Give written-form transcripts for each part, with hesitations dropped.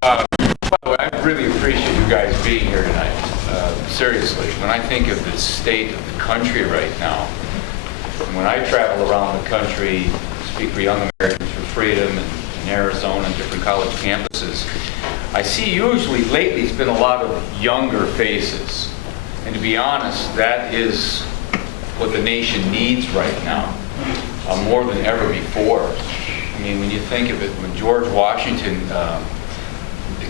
By the way, I really appreciate you guys being here tonight. Seriously, when I think of the state of the country right now, and when I travel around the country, speak for Young Americans for Freedom in Arizona and different college campuses, I see usually lately it's been a lot of younger faces. And to be honest, that is what the nation needs right now, more than ever before. I mean, when you think of it, when George Washington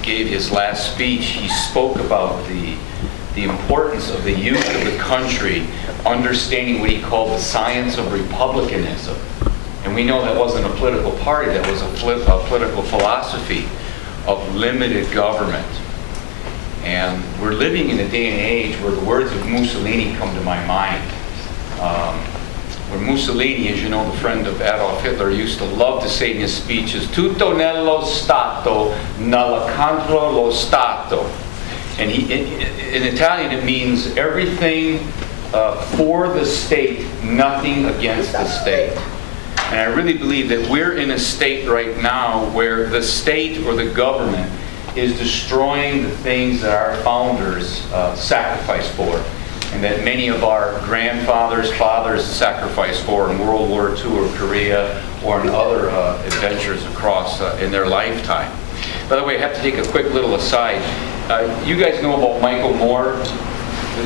gave his last speech, he spoke about the importance of the youth of the country understanding what he called the science of republicanism. And we know that wasn't a political party, that was a political philosophy of limited government. And we're living in a day and age where the words of Mussolini come to my mind. Where Mussolini, as you know, the friend of Adolf Hitler, used to love to say in his speeches, "Tutto nello Stato, nulla contro lo Stato." And in Italian it means everything for the state, nothing against the state. And I really believe that we're in a state right now where the state or the government is destroying the things that our founders sacrificed for, and that many of our grandfathers, fathers sacrificed for in World War II or Korea or in other adventures across in their lifetime. By the way, I have to take a quick little aside. You guys know about Michael Moore,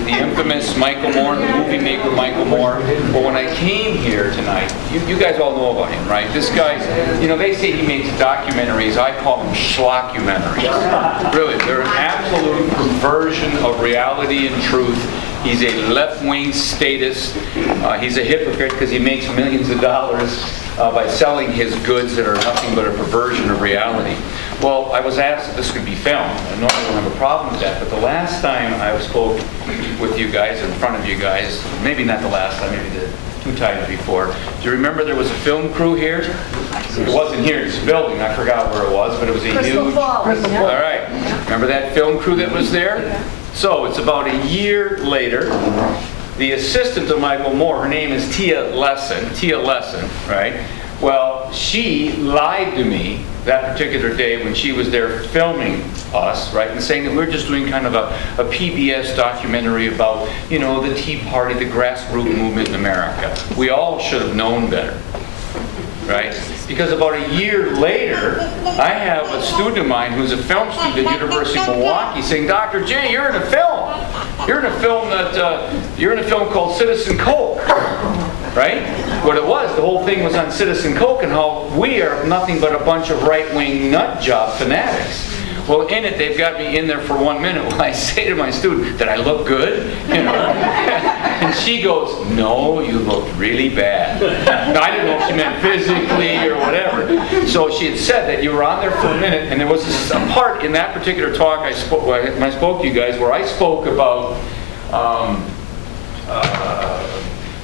the infamous Michael Moore, the movie maker Michael Moore. But when I came here tonight, you guys all know about him, right? This guy, you know, they say he makes documentaries. I call them schlockumentaries. Really, they're an absolute perversion of reality and truth. He's a left-wing statist. He's a hypocrite because he makes millions of dollars by selling his goods that are nothing but a perversion of reality. Well, I was asked if this could be filmed. I normally don't have a problem with that, but the last time I spoke with you guys, in front of you guys, maybe not the last time, maybe the 2 times before, do you remember there was a film crew here? It wasn't here, it's a building, I forgot where it was, but it was a huge... All right, remember that film crew that was there? So it's about a year later. The assistant of Michael Moore, her name is Tia Lesson, right? Well, she lied to me that particular day when she was there filming us, right, and saying that we're just doing kind of a PBS documentary about, you know, the Tea Party, the grassroots movement in America. We all should have known better, right? Because about a year later, I have a student of mine who's a film student at University of Milwaukee saying, "Dr. J, you're in a film. You're in a film called Citizen Coke." Right? What it was, the whole thing was on Citizen Coke and how we are nothing but a bunch of right-wing nut job fanatics. Well, in it, they've got me in there for 1 minute while I say to my student, "Did I look good?" You know? And she goes, "No, you looked really bad." Now, I didn't know if she meant physically or whatever. So she had said that you were on there for a minute, and there was a part in that particular talk when I spoke to you guys where I spoke about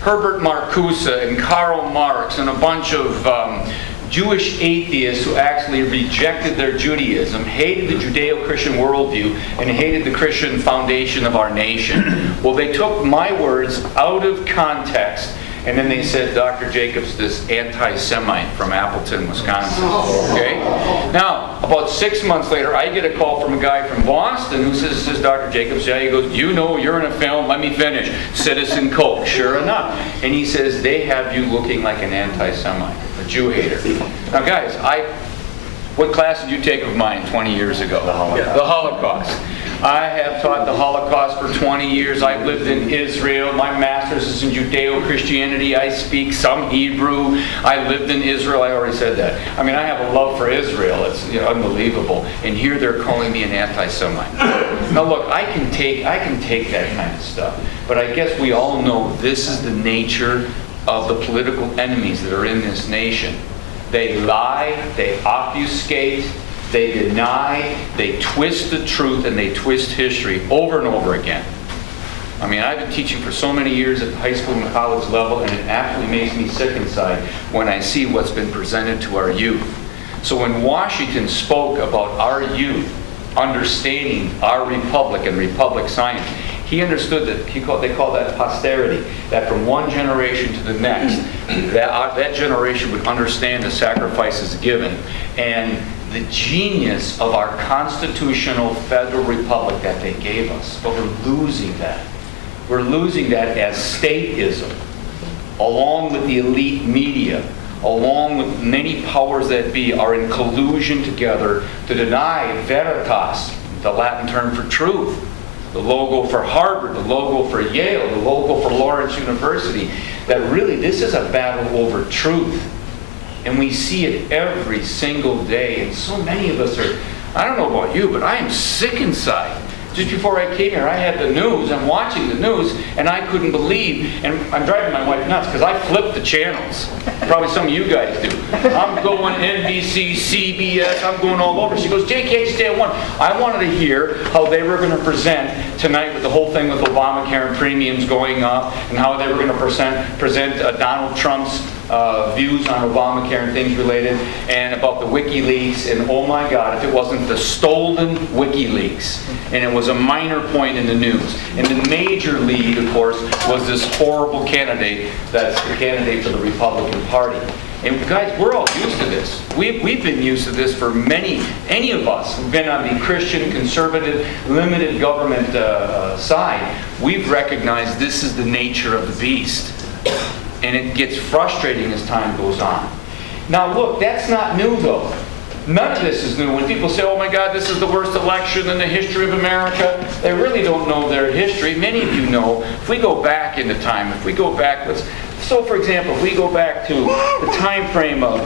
Herbert Marcuse and Karl Marx and a bunch of Jewish atheists who actually rejected their Judaism, hated the Judeo-Christian worldview, and hated the Christian foundation of our nation. Well, they took my words out of context, and then they said Dr. Jacobs, this anti-Semite from Appleton, Wisconsin. Okay? Now, about 6 months later, I get a call from a guy from Boston who says, "Dr. Jacobs," yeah, he goes, "You know you're in a film, let me finish. Citizen Coke." Sure enough. And he says, "They have you looking like an anti-Semite, a Jew hater." Now, guys, what class did you take of mine 20 years ago? The Holocaust. I have taught the Holocaust for 20 years. I've lived in Israel. My master's is in Judeo-Christianity. I speak some Hebrew. I lived in Israel. I already said that. I mean, I have a love for Israel. It's unbelievable. And here they're calling me an anti-Semite. Now look, I can take that kind of stuff. But I guess we all know this is the nature of the political enemies that are in this nation. They lie, they obfuscate, they deny, they twist the truth, and they twist history over and over again. I mean, I've been teaching for so many years at the high school and college level, and it absolutely makes me sick inside when I see what's been presented to our youth. So when Washington spoke about our youth understanding our republic and republic science, he understood that, they call that posterity, that from one generation to the next, that generation would understand the sacrifices given, and the genius of our constitutional federal republic that they gave us. But we're losing that. We're losing that as statism, along with the elite media, along with many powers that be, are in collusion together to deny veritas, the Latin term for truth, the logo for Harvard, the logo for Yale, the logo for Lawrence University, that really this is a battle over truth. And we see it every single day. And so many of us are, I don't know about you, but I am sick inside. Just before I came here, I had the news. I'm watching the news, and I couldn't believe, and I'm driving my wife nuts because I flip the channels. Probably some of you guys do. I'm going NBC, CBS, I'm going all over. She goes, Jay, can't you stay at one? I wanted to hear how they were going to present tonight with the whole thing with Obamacare and premiums going up, and how they were going to present Donald Trump's views on Obamacare and things related, and about the WikiLeaks, and oh my God, if it wasn't the stolen WikiLeaks, and it was a minor point in the news. And the major lead, of course, was this horrible candidate that's the candidate for the Republican Party. And guys, we're all used to this. We've been used to this for any of us who've been on the Christian, conservative, limited government side. We've recognized this is the nature of the beast. And it gets frustrating as time goes on. Now look, that's not new though. None of this is new. When people say, oh my God, this is the worst election in the history of America, they really don't know their history. Many of you know, if we go back into time, if we go back, so for example, if we go back to the time frame of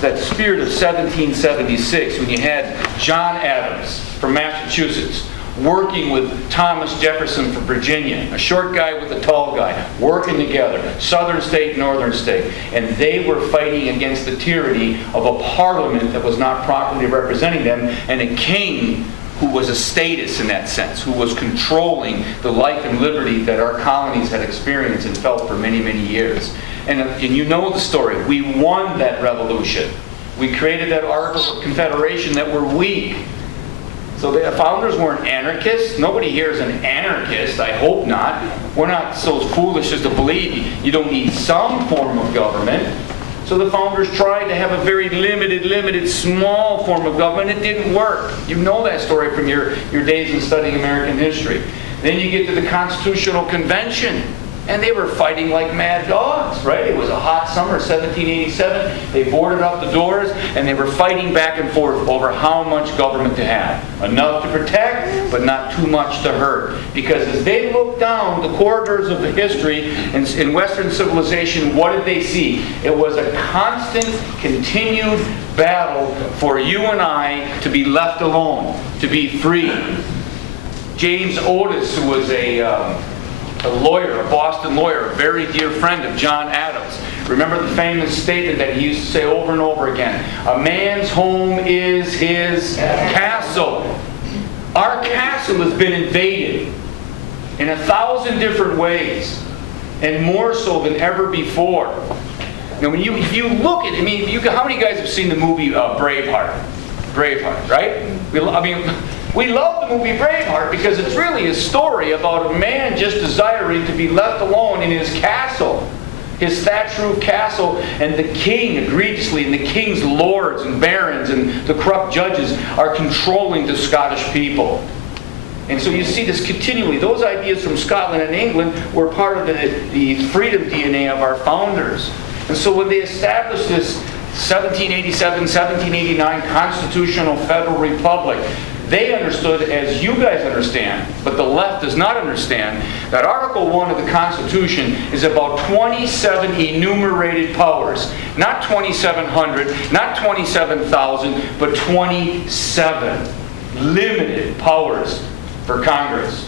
that spirit of 1776, when you had John Adams from Massachusetts, working with Thomas Jefferson from Virginia, a short guy with a tall guy, working together, southern state, northern state, and they were fighting against the tyranny of a parliament that was not properly representing them, and a king who was a statist in that sense, who was controlling the life and liberty that our colonies had experienced and felt for many, many years. And you know the story. We won that revolution. We created that Articles of Confederation that were weak. So the founders weren't anarchists. Nobody here is an anarchist. I hope not. We're not so foolish as to believe you don't need some form of government. So the founders tried to have a very limited, small form of government. It didn't work. You know that story from your days in studying American history. Then you get to the Constitutional Convention. And they were fighting like mad dogs, right? It was a hot summer, 1787. They boarded up the doors, and they were fighting back and forth over how much government to have. Enough to protect, but not too much to hurt. Because as they looked down the corridors of the history in Western civilization, what did they see? It was a constant, continued battle for you and I to be left alone, to be free. James Otis, who was a lawyer, a Boston lawyer, a very dear friend of John Adams. Remember the famous statement that he used to say over and over again, a man's home is his castle. Our castle has been invaded in 1,000 different ways, and more so than ever before. Now, if you look at, how many guys have seen the movie Braveheart? Braveheart, right? We love the movie Braveheart because it's really a story about a man just desiring to be left alone in his castle, his thatched roof castle, and the king egregiously, and the king's lords and barons and the corrupt judges are controlling the Scottish people. And so you see this continually. Those ideas from Scotland and England were part of the freedom DNA of our founders. And so when they established this 1787, 1789 constitutional federal republic, they understood, as you guys understand, but the left does not understand, that Article 1 of the Constitution is about 27 enumerated powers. Not 2,700, not 27,000, but 27 limited powers for Congress.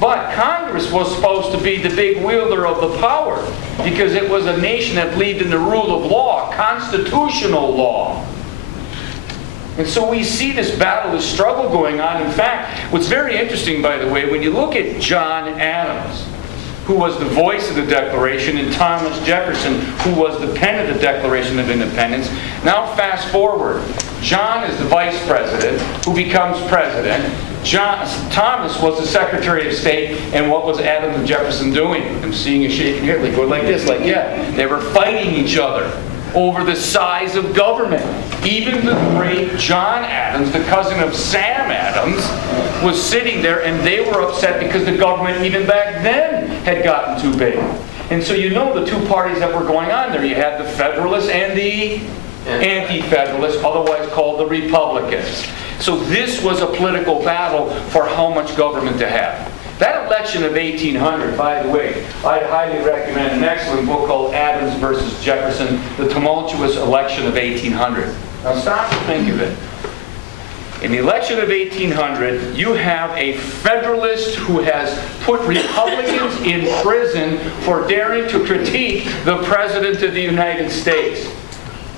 But Congress was supposed to be the big wielder of the power because it was a nation that believed in the rule of law, constitutional law. And so we see this battle, this struggle going on. In fact, what's very interesting, by the way, when you look at John Adams, who was the voice of the Declaration, and Thomas Jefferson, who was the pen of the Declaration of Independence. Now fast forward. John is the vice president, who becomes president. Thomas was the Secretary of State, and what was Adams and Jefferson doing? I'm seeing you shaking your head, like, going like this, like, yeah. They were fighting each other. over the size of government. Even the great John Adams, the cousin of Sam Adams, was sitting there, and they were upset because the government even back then had gotten too big. And so you know the two parties that were going on there. You had the Federalists and the Anti-Federalists, otherwise called the Republicans. So this was a political battle for how much government to have. That election of 1800, by the way, I'd highly recommend an excellent book called Adams versus Jefferson, The Tumultuous Election of 1800. Now stop and think of it. In the election of 1800, you have a Federalist who has put Republicans in prison for daring to critique the President of the United States,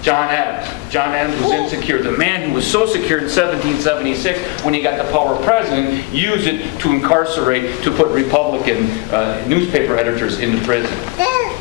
John Adams. John Adams was insecure. The man who was so secure in 1776, when he got the power of president, used it to incarcerate, to put Republican newspaper editors into prison.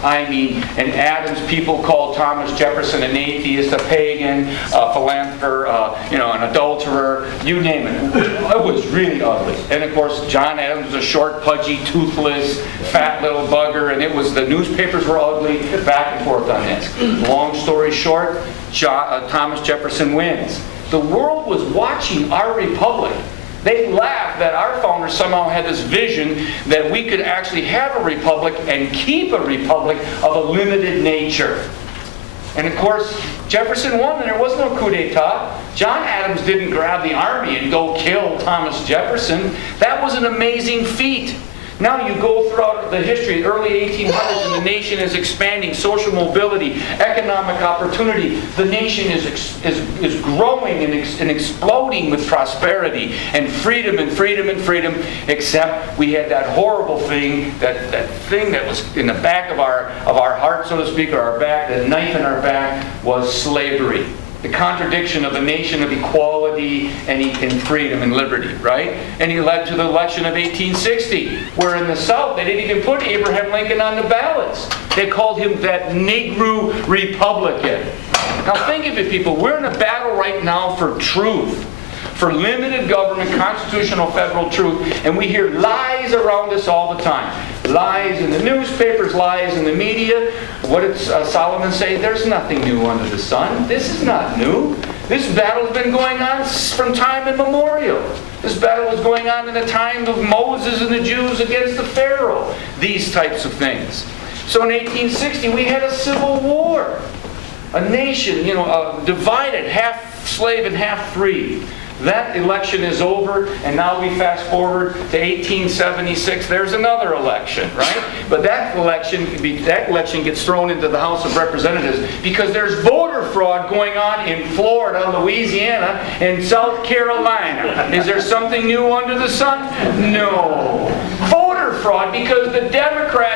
I mean, and Adams, people called Thomas Jefferson an atheist, a pagan, a philanderer, an adulterer, you name it. It was really ugly. And of course, John Adams was a short, pudgy, toothless, fat little bugger, and the newspapers were ugly, back and forth on this. Long story short, Thomas Jefferson wins. The world was watching our republic. They laughed that our founders somehow had this vision that we could actually have a republic and keep a republic of a limited nature. And of course, Jefferson won, and there was no coup d'etat. John Adams didn't grab the army and go kill Thomas Jefferson. That was an amazing feat. Now you go throughout the history, the early 1800s, and the nation is expanding, social mobility, economic opportunity. The nation is growing and exploding with prosperity and freedom and freedom and freedom, except we had that horrible thing, that thing that was in the back of our heart, so to speak, or our back, the knife in our back, was slavery. The contradiction of a nation of equality and freedom and liberty, right? And he led to the election of 1860, where in the South they didn't even put Abraham Lincoln on the ballots. They called him that Negro Republican. Now think of it, people. We're in a battle right now for truth, for limited government, constitutional federal truth, and we hear lies around us all the time. Lies in the newspapers, lies in the media. What did Solomon say? There's nothing new under the sun. This is not new. This battle's been going on from time immemorial. This battle was going on in the time of Moses and the Jews against the Pharaoh. These types of things. So in 1860, we had a civil war. A nation, divided, half slave and half free. That election is over, and now we fast forward to 1876. There's another election, right? But that election gets thrown into the House of Representatives because there's voter fraud going on in Florida, Louisiana, and South Carolina. Is there something new under the sun? No. Voter fraud because the Democrat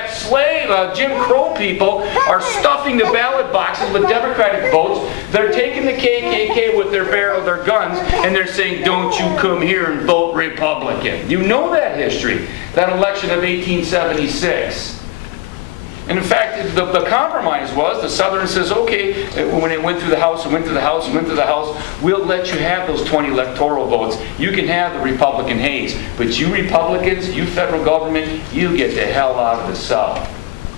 Jim Crow people are stuffing the ballot boxes with Democratic votes. They're taking the KKK with their guns, and they're saying, don't you come here and vote Republican. You know that history, that election of 1876. And in fact, the compromise was, the Southern says, okay, when it went through the House, we'll let you have those 20 electoral votes. You can have the Republican haze. But you Republicans, you federal government, you get the hell out of the South.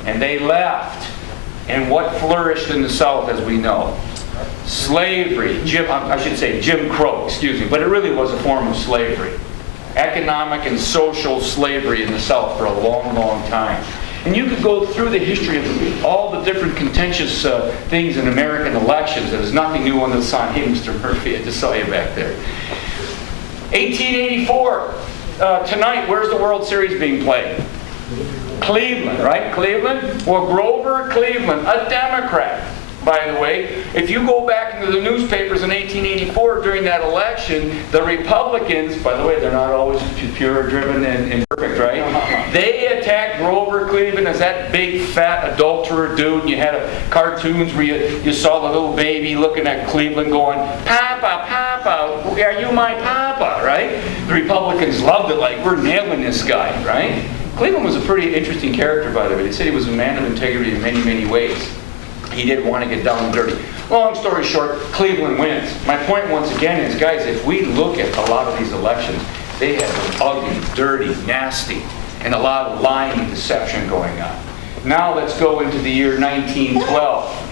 And they left. And what flourished in the South, as we know? Slavery. Jim Crow, but it really was a form of slavery. Economic and social slavery in the South for a long, long time. And you could go through the history of all the different contentious things in American elections. There's nothing new under the sun. Hey, Mr. Murphy, I just saw you back there. 1884. Tonight, where's the World Series being played? Cleveland, right? Cleveland? Well, Grover Cleveland, a Democrat. By the way, if you go back into the newspapers in 1884 during that election, the Republicans, by the way, they're not always pure, driven, and perfect, right? They attacked Grover Cleveland as that big, fat adulterer dude. And you had cartoons where you saw the little baby looking at Cleveland going, Papa, Papa, are you my Papa, right? The Republicans loved it, like, we're nailing this guy, right? Cleveland was a pretty interesting character, by the way. They said he was a man of integrity in many, many ways. He didn't want to get down and dirty. Long story short, Cleveland wins. My point once again is, guys, if we look at a lot of these elections, they have been ugly, dirty, nasty, and a lot of lying and deception going on. Now let's go into the year 1912.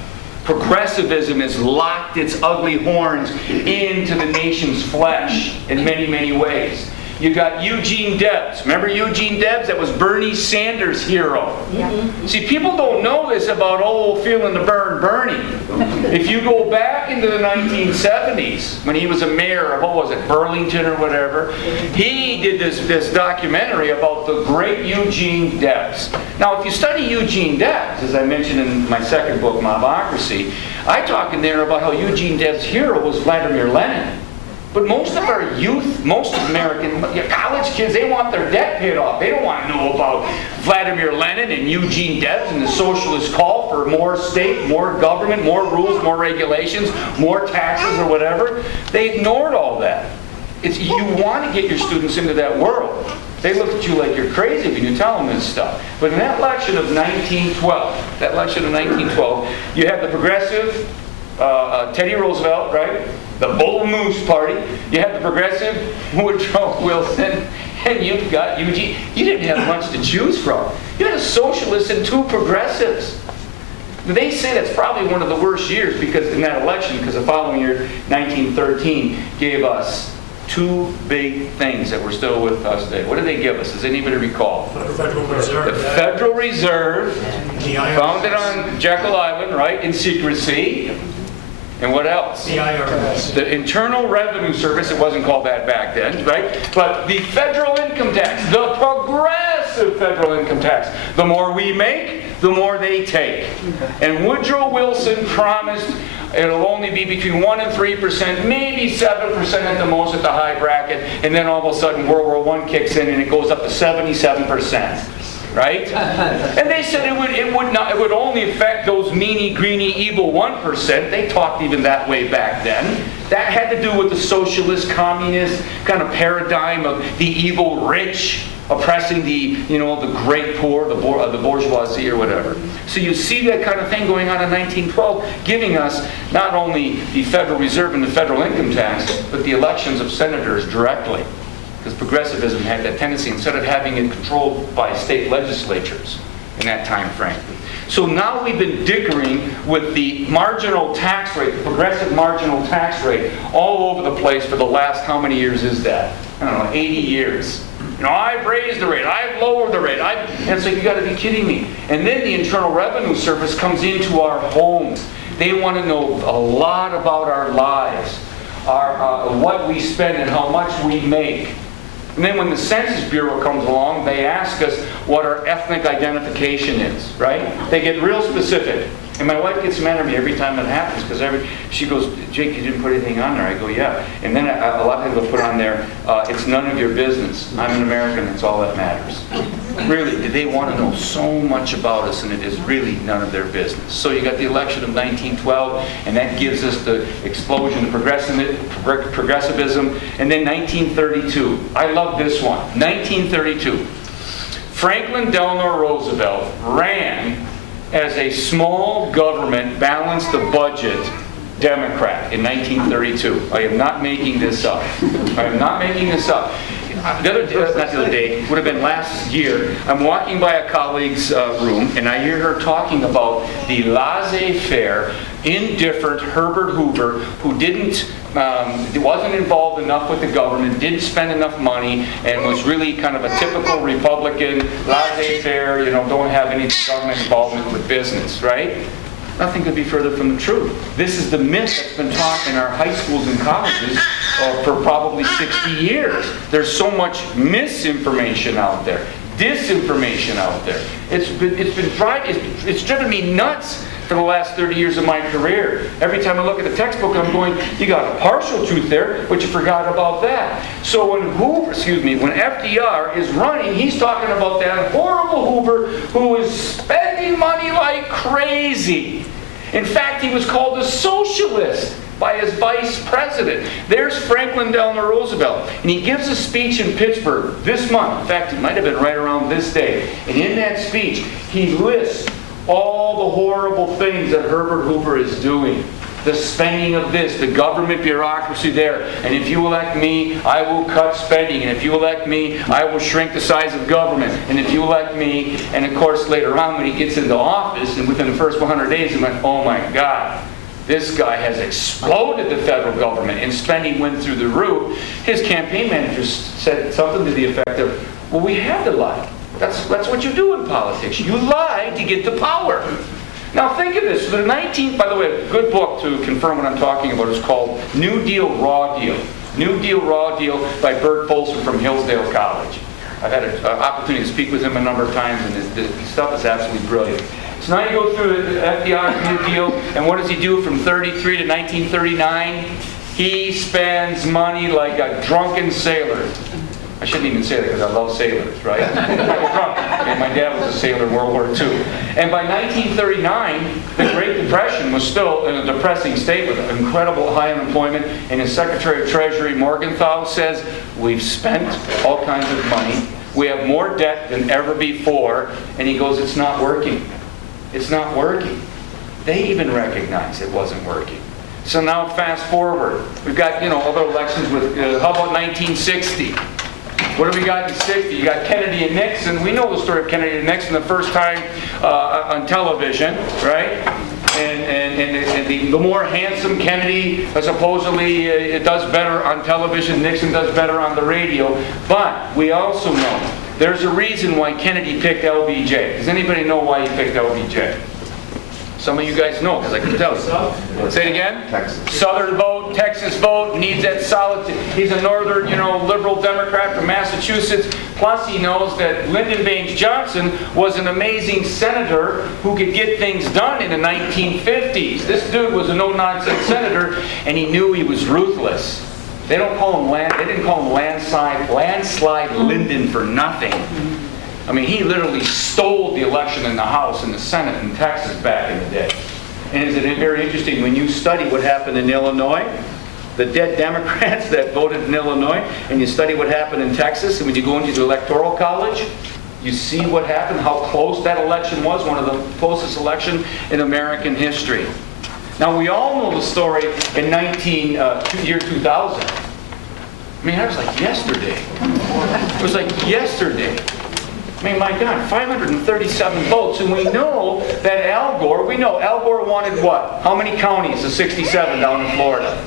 Progressivism has locked its ugly horns into the nation's flesh in many, many ways. You got Eugene Debs. Remember Eugene Debs? That was Bernie Sanders' hero. Yeah. See, people don't know this about old feeling the burn Bernie. If you go back into the 1970s, when he was a mayor of, what was it, Burlington or whatever, he did this documentary about the great Eugene Debs. Now, if you study Eugene Debs, as I mentioned in my second book, Mobocracy, I talk in there about how Eugene Debs' hero was Vladimir Lenin. But most of our youth, most American college kids, they want their debt paid off. They don't want to know about Vladimir Lenin and Eugene Debs and the socialist call for more state, more government, more rules, more regulations, more taxes or whatever. They ignored all that. You want to get your students into that world. They look at you like you're crazy when you tell them this stuff. But in that election of 1912, you have the progressive Teddy Roosevelt, right? The Bull Moose Party. You have the progressive Woodrow Wilson, and you've got Eugene. You didn't have much to choose from. You had a socialist and two progressives. They say that's probably one of the worst years because in that election, because the following year, 1913, gave us two big things that were still with us today. What did they give us? Does anybody recall? The Federal Reserve. The Federal Reserve, founded on Jekyll Island, right, in secrecy. And what else? The IRS. The Internal Revenue Service, it wasn't called that back then, right? But the federal income tax, the progressive federal income tax. The more we make, the more they take. And Woodrow Wilson promised it'll only be between 1% and 3%, maybe 7% at the most at the high bracket, and then all of a sudden World War I kicks in and it goes up to 77%. Right? And they said it would only affect those meany, greeny, evil 1%. They talked even that way back then. That had to do with the socialist, communist kind of paradigm of the evil rich oppressing the great poor, the bourgeoisie or whatever. So you see that kind of thing going on in 1912, giving us not only the Federal Reserve and the federal income tax, but the elections of senators directly. Because progressivism had that tendency, instead of having it controlled by state legislatures in that time frame. So now we've been dickering with the marginal tax rate, the progressive marginal tax rate, all over the place for the last, how many years is that? I don't know, 80 years. I've raised the rate, I've lowered the rate, and it's like, you got to be kidding me. And then the Internal Revenue Service comes into our homes. They want to know a lot about our lives, what we spend and how much we make. And then when the Census Bureau comes along, they ask us what our ethnic identification is, right? They get real specific. And my wife gets mad at me every time that happens because she goes, Jake, you didn't put anything on there. I go, yeah. And then a lot of people put on there, it's none of your business. I'm an American, that's all that matters. Really, they want to know so much about us, and it is really none of their business. So you got the election of 1912, and that gives us the explosion of progressivism. And then 1932. I love this one. 1932. Franklin Delano Roosevelt ran as a small government, balanced the budget Democrat in 1932. I am not making this up. I am not making this up. Not the other day, would have been last year, I'm walking by a colleague's room and I hear her talking about the laissez-faire, indifferent Herbert Hoover, who wasn't involved enough with the government, didn't spend enough money, and was really kind of a typical Republican, laissez-faire, don't have any government involvement with business, right? Nothing could be further from the truth. This is the myth that's been taught in our high schools and colleges for probably 60 years. There's so much misinformation out there, disinformation out there. It's driven me nuts for the last 30 years of my career. Every time I look at the textbook, I'm going, you got a partial truth there, but you forgot about that. So when FDR is running, he's talking about that horrible Hoover who is spending money like crazy. In fact, he was called a socialist by his vice president. There's Franklin Delano Roosevelt. And he gives a speech in Pittsburgh this month. In fact, it might have been right around this day. And in that speech, he lists all the horrible things that Herbert Hoover is doing. the spending of this, the government bureaucracy there. And if you elect me, I will cut spending. And if you elect me, I will shrink the size of government. And if you elect me, and of course later on when he gets into office, and within the first 100 days, he went, oh my God, this guy has exploded the federal government, and spending went through the roof. His campaign manager said something to the effect of, well, we had to lie. That's what you do in politics. You lie to get the power. Now think of this. The 19th, by the way, a good book to confirm what I'm talking about is called New Deal, Raw Deal. New Deal, Raw Deal by Bert Folsom from Hillsdale College. I've had an opportunity to speak with him a number of times, and his stuff is absolutely brilliant. So now you go through the FDR's New Deal, and what does he do from 33 to 1939? He spends money like a drunken sailor. I shouldn't even say that because I love sailors, right? Like a drunk. And my dad was a sailor in World War II. And by 1939, the Great Depression was still in a depressing state with incredible high unemployment. And his Secretary of Treasury, Morgenthau, says, we've spent all kinds of money. We have more debt than ever before. And he goes, it's not working. It's not working. They even recognize it wasn't working. So now fast forward. We've got, other elections with, how about 1960? What do we got in 60? You got Kennedy and Nixon. We know the story of Kennedy and Nixon the first time on television, right? And the more handsome Kennedy supposedly does better on television. Nixon does better on the radio. But we also know there's a reason why Kennedy picked LBJ. Does anybody know why he picked LBJ? Some of you guys know, because I can tell you. Say it again? Texas. Southern vote, Texas vote, needs that solid. He's a northern, liberal Democrat from Massachusetts. Plus he knows that Lyndon Baines Johnson was an amazing senator who could get things done in the 1950s. This dude was a no-nonsense senator, and he knew he was ruthless. They didn't call him landslide Lyndon for nothing. I mean, he literally stole the election in the House and the Senate in Texas back in the day. And isn't it very interesting when you study what happened in Illinois, the dead Democrats that voted in Illinois, and you study what happened in Texas, and when you go into the Electoral College, you see what happened, how close that election was, one of the closest elections in American history. Now, we all know the story in year 2000. I mean, that was like yesterday. It was like yesterday. I mean, my God, 537 votes, and we know that Al Gore wanted what? How many counties of 67 down in Florida?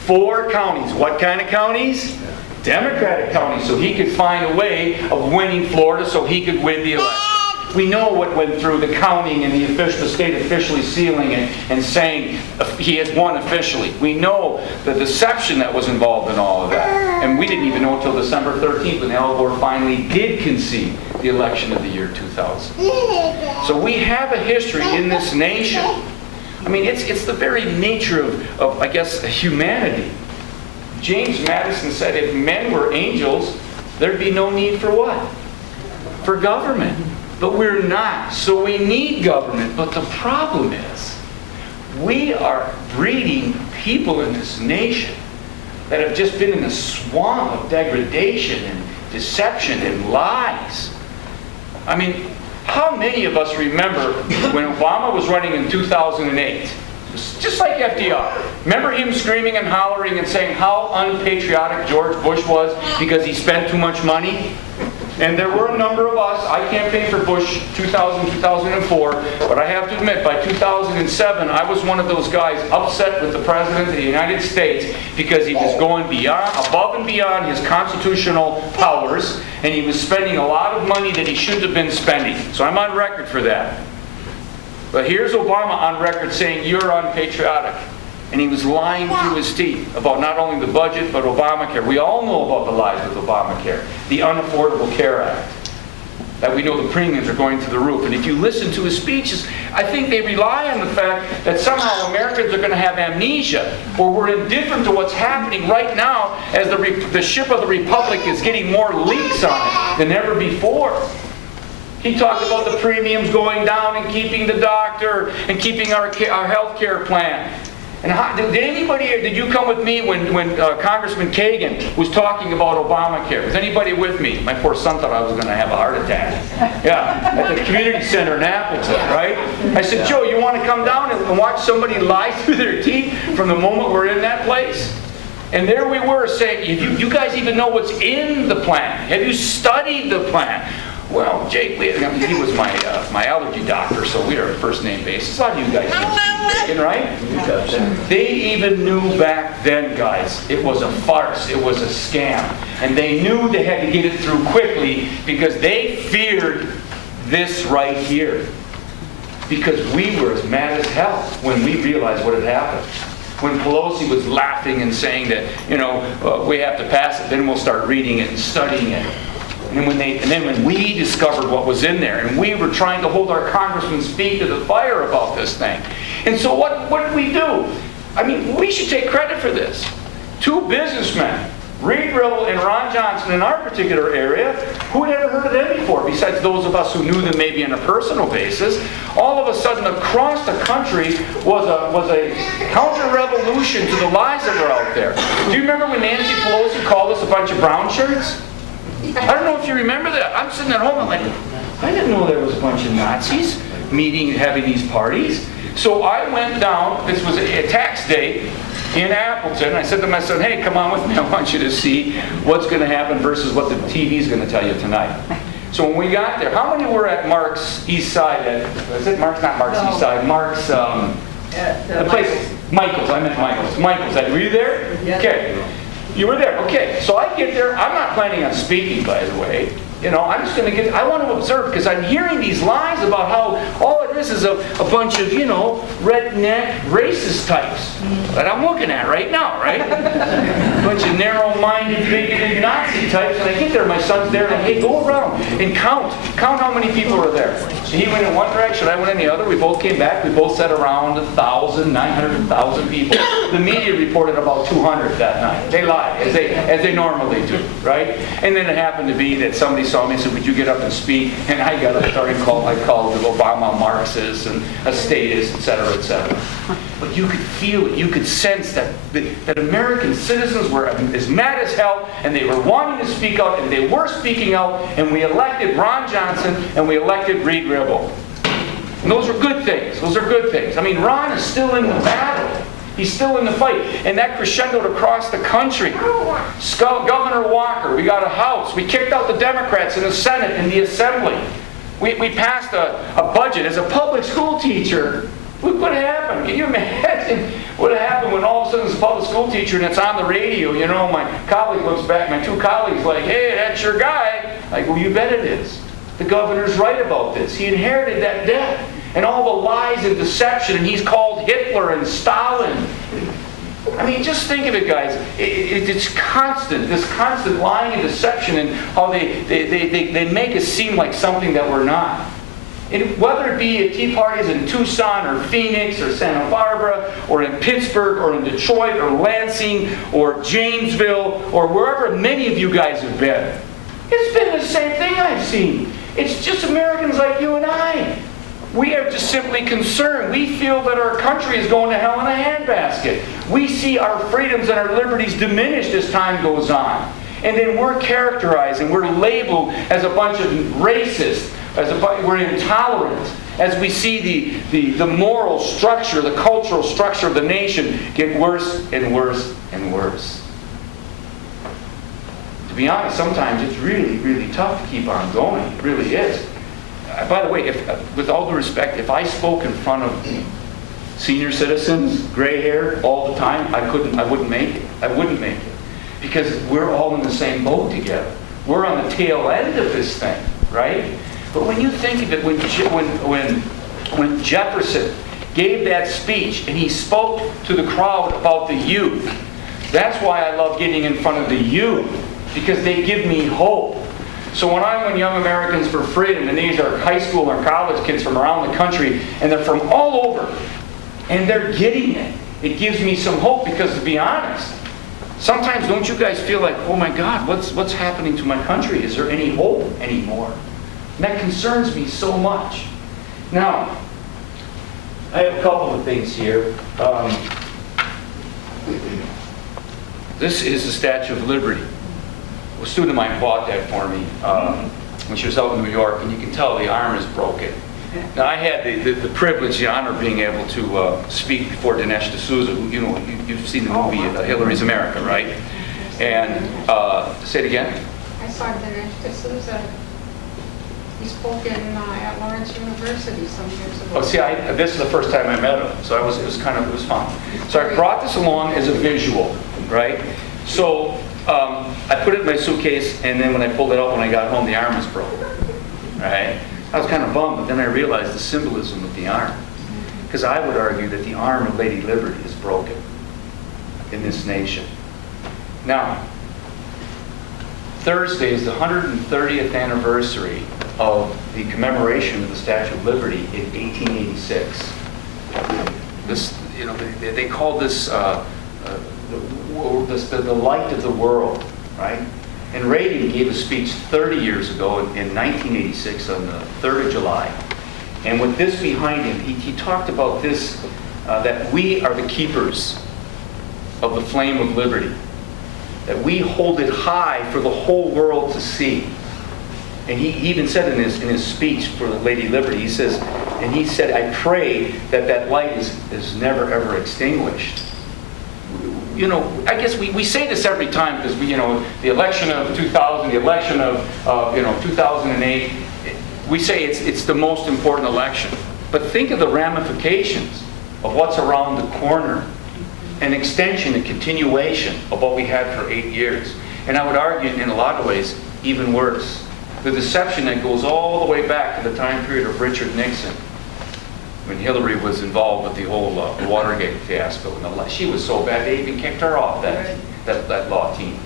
4 counties. What kind of counties? Democratic counties, so he could find a way of winning Florida so he could win the election. We know what went through the counting and the state officially sealing it and saying he has won officially. We know the deception that was involved in all of that. And we didn't even know until December 13th when Al Gore finally did concede the election of the year 2000. So we have a history in this nation. I mean, it's the very nature of I guess, humanity. James Madison said if men were angels, there'd be no need for what? For government. But we're not, so we need government. But the problem is, we are breeding people in this nation that have just been in a swamp of degradation and deception and lies. I mean, how many of us remember when Obama was running in 2008? Just like FDR. Remember him screaming and hollering and saying how unpatriotic George Bush was because he spent too much money? And there were a number of us, I campaigned for Bush 2000, 2004, but I have to admit, by 2007, I was one of those guys upset with the President of the United States because he was going above and beyond his constitutional powers, and he was spending a lot of money that he shouldn't have been spending. So I'm on record for that. But here's Obama on record saying, you're unpatriotic. And he was lying through his teeth about not only the budget, but Obamacare. We all know about the lies with Obamacare. The Unaffordable Care Act. That we know the premiums are going to the roof. And if you listen to his speeches, I think they rely on the fact that somehow Americans are going to have amnesia, or we're indifferent to what's happening right now as the ship of the Republic is getting more leaks on it than ever before. He talked about the premiums going down and keeping the doctor and keeping our health care plan. And did anybody here, did you come with me when Congressman Kagan was talking about Obamacare? Was anybody with me? My poor son thought I was going to have a heart attack. Yeah, at the community center in Appleton, right? I said, Joe, you want to come down and watch somebody lie through their teeth from the moment we're in that place? And there we were saying, you guys even know what's in the plan? Have you studied the plan? Well, Jake, he was my allergy doctor, so we were a first name basis. How do you guys know? Right? They even knew back then, guys, it was a farce. It was a scam. And they knew they had to get it through quickly because they feared this right here. Because we were as mad as hell when we realized what had happened. When Pelosi was laughing and saying that, we have to pass it, then we'll start reading it and studying it. And then when we discovered what was in there, and we were trying to hold our congressman's feet to the fire about this thing. And so what did we do? I mean, we should take credit for this. Two businessmen, Reed Ribble and Ron Johnson in our particular area, who had ever heard of them before, besides those of us who knew them maybe on a personal basis. All of a sudden, across the country was a counter-revolution to the lies that were out there. Do you remember when Nancy Pelosi called us a bunch of brown shirts? I don't know if you remember that. I'm sitting at home, I'm like, I didn't know there was a bunch of Nazis meeting and having these parties. So I went down, this was a tax day in Appleton. I said to my son, hey, come on with me. I want you to see what's going to happen versus what the TV's going to tell you tonight. So when we got there, how many were at Mark's East Side? Was it Mark's? Not Mark's East Side. Mark's, the place, Michael's. I meant Michael's. Michael's. Were you there? Yes. Okay. You were there. Okay. So I get there. I'm not planning on speaking, by the way. I'm just going to I want to observe because I'm hearing these lies about how all of this is a bunch of, redneck racist types that I'm looking at right now, right? A bunch of narrow-minded, bigoted Nazi types. And I get there, my son's there, and hey, go around and count how many people are there. So he went in one direction, I went in the other. We both came back. We both said around 1,000, 900,000 people. The media reported about 200 that night. They lied, as they normally do, right? And then it happened to be that somebody saw me and said, would you get up and speak? And I got up and I called the Obama Marxists and a statist, et cetera, et cetera. But you could feel it. You could sense that American citizens were as mad as hell, and they were wanting to speak out, and they were speaking out, and we elected Ron Johnson, and we elected Reed Ribble. And those are good things. Those are good things. I mean, Ron is still in the battle. He's still in the fight. And that crescendoed across the country. Governor Walker, we got a House. We kicked out the Democrats in the Senate and the Assembly. We passed a budget. As a public school teacher, look what happened. Can you imagine what happened when all of a sudden it's a public school teacher and it's on the radio? My colleague looks back, my two colleagues like, hey, that's your guy. Like, well, you bet it is. The governor's right about this. He inherited that debt. And all the lies and deception, and he's called Hitler and Stalin. I mean, just think of it, guys. It's constant, this constant lying and deception, and how they make us seem like something that we're not. And whether it be at tea parties in Tucson or Phoenix or Santa Barbara or in Pittsburgh or in Detroit or Lansing or Janesville or wherever many of you guys have been, it's been the same thing I've seen. It's just Americans like you and I. We are just simply concerned. We feel that our country is going to hell in a handbasket. We see our freedoms and our liberties diminished as time goes on. And then we're characterized and we're labeled as a bunch of racists, we're intolerant, as we see the moral structure, the cultural structure of the nation get worse and worse and worse. To be honest, sometimes it's really, really tough to keep on going. It really is. By the way, with all due respect, if I spoke in front of senior citizens, gray hair, all the time, I wouldn't make it. I wouldn't make it. Because we're all in the same boat together. We're on the tail end of this thing, right? But when you think of it, when Jefferson gave that speech and he spoke to the crowd about the youth, that's why I love getting in front of the youth, because they give me hope. So when I'm with Young Americans for Freedom, and these are high school or college kids from around the country, and they're from all over, and they're getting it, it gives me some hope, because to be honest, sometimes don't you guys feel like, oh my God, what's happening to my country? Is there any hope anymore? And that concerns me so much. Now, I have a couple of things here. This is the Statue of Liberty. A student of mine bought that for me when she was out in New York, and you can tell the arm is broken. Now, I had the privilege, the honor of being able to speak before Dinesh D'Souza, who, you've seen the movie Hillary's America, right? And say it again. I saw Dinesh D'Souza. He spoke at Lawrence University some years ago. Oh, see, this is the first time I met him, so it was fun. So I brought this along as a visual, right? So I put it in my suitcase, and then when I pulled it out when I got home, the arm was broken, right? I was kind of bummed, but then I realized the symbolism of the arm. Because I would argue that the arm of Lady Liberty is broken in this nation. Now, Thursday is the 130th anniversary of the commemoration of the Statue of Liberty in 1886. This, they call this the light of the world, right? And Reagan gave a speech 30 years ago in 1986 on the 3rd of July. And with this behind him, he talked about this, that we are the keepers of the flame of liberty. That we hold it high for the whole world to see. And he even said in his speech for Lady Liberty, he said, I pray that that light is never ever extinguished. I guess we say this every time because the election of 2000, the election of 2008, we say it's the most important election. But think of the ramifications of what's around the corner, an extension, a continuation of what we had for 8 years. And I would argue in a lot of ways even worse. The deception that goes all the way back to the time period of Richard Nixon, when Hillary was involved with the whole Watergate fiasco. And she was so bad, they even kicked her off that law team.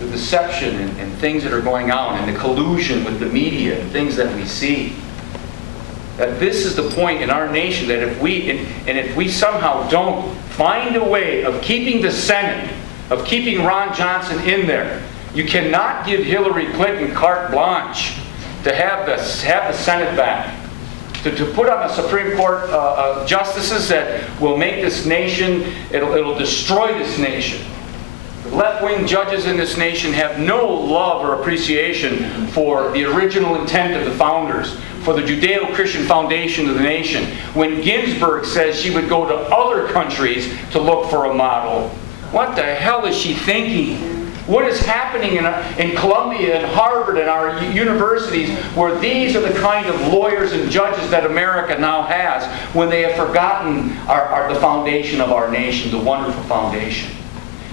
The deception and things that are going on, and the collusion with the media and things that we see. That this is the point in our nation that if we somehow don't find a way of keeping the Senate, of keeping Ron Johnson in there, you cannot give Hillary Clinton carte blanche to have the Senate back. To put on the Supreme Court justices that will make this nation, it'll destroy this nation. The left-wing judges in this nation have no love or appreciation for the original intent of the founders, for the Judeo-Christian foundation of the nation. When Ginsburg says she would go to other countries to look for a model, what the hell is she thinking? What is happening in Columbia and Harvard and our universities where these are the kind of lawyers and judges that America now has when they have forgotten the foundation of our nation, the wonderful foundation.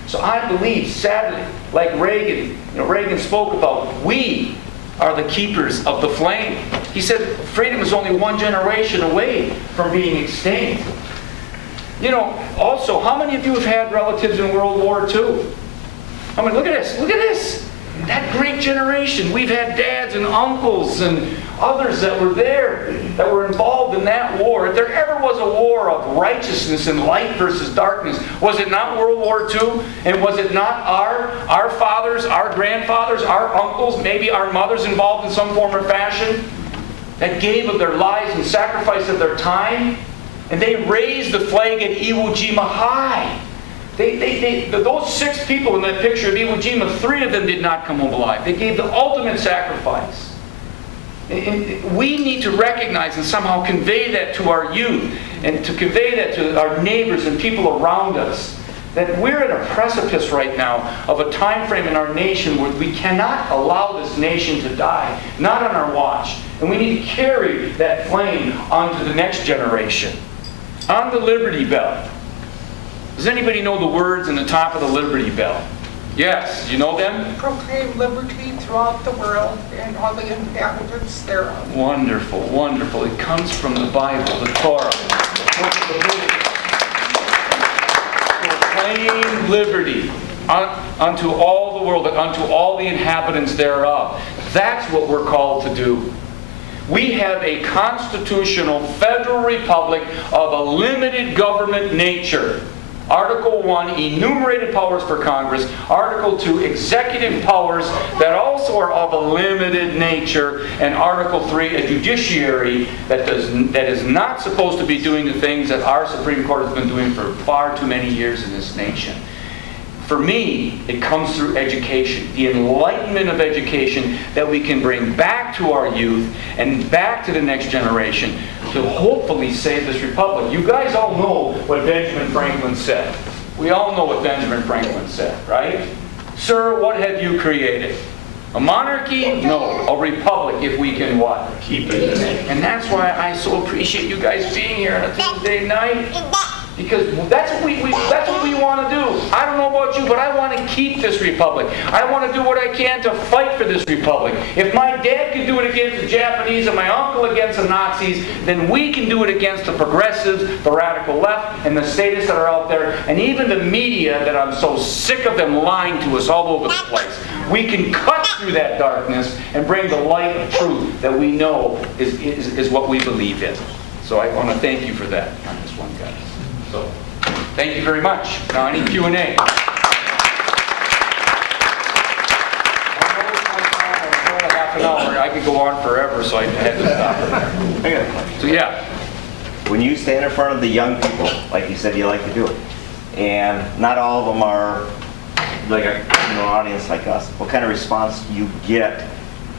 So I believe, sadly, like Reagan, Reagan spoke about, we are the keepers of the flame. He said freedom is only one generation away from being extinct. Also, how many of you have had relatives in World War II? I mean, look at this. That great generation. We've had dads and uncles and others that were there, that were involved in that war. If there ever was a war of righteousness and light versus darkness, was it not World War II? And was it not our fathers, our grandfathers, our uncles, maybe our mothers involved in some form or fashion, that gave of their lives and sacrifice of their time? And they raised the flag at Iwo Jima high. Those 6 people in that picture of Iwo Jima, 3 of them did not come home alive. They gave the ultimate sacrifice. And we need to recognize and somehow convey that to our youth and to convey that to our neighbors and people around us. That we're at a precipice right now of a time frame in our nation where we cannot allow this nation to die. Not on our watch. And we need to carry that flame onto the next generation. On the Liberty Bell. Does anybody know the words in the top of the Liberty Bell? Yes, you know them? Proclaim liberty throughout the world and all the inhabitants thereof. Wonderful, wonderful. It comes from the Bible, the Torah. Proclaim liberty unto all the world, unto all the inhabitants thereof. That's what we're called to do. We have a constitutional federal republic of a limited government nature Article 1, enumerated powers for Congress. Article 2, executive powers that also are of a limited nature. And Article 3, a judiciary that is not supposed to be doing the things that our Supreme Court has been doing for far too many years in this nation. For me, it comes through education, the enlightenment of education that we can bring back to our youth and back to the next generation to hopefully save this republic. You guys all know what Benjamin Franklin said. We all know what Benjamin Franklin said, right? Sir, what have you created? A monarchy? No. A republic, if we can what? Keep it. And that's why I so appreciate you guys being here on a Tuesday night. Because that's what we want to do. I don't know about you, but I want to keep this republic. I want to do what I can to fight for this republic. If my dad could do it against the Japanese and my uncle against the Nazis, then we can do it against the progressives, the radical left, and the statists that are out there, and even the media that I'm so sick of them lying to us all over the place. We can cut through that darkness and bring the light of truth that we know is what we believe in. So I want to thank you for that on this one, guys. So, thank you very much. Now, any Q&A. Half an hour. I could go on forever, so I had to stop there. So, yeah. When you stand in front of the young people, like you said you like to do it, and not all of them are like an audience like us, what kind of response do you get,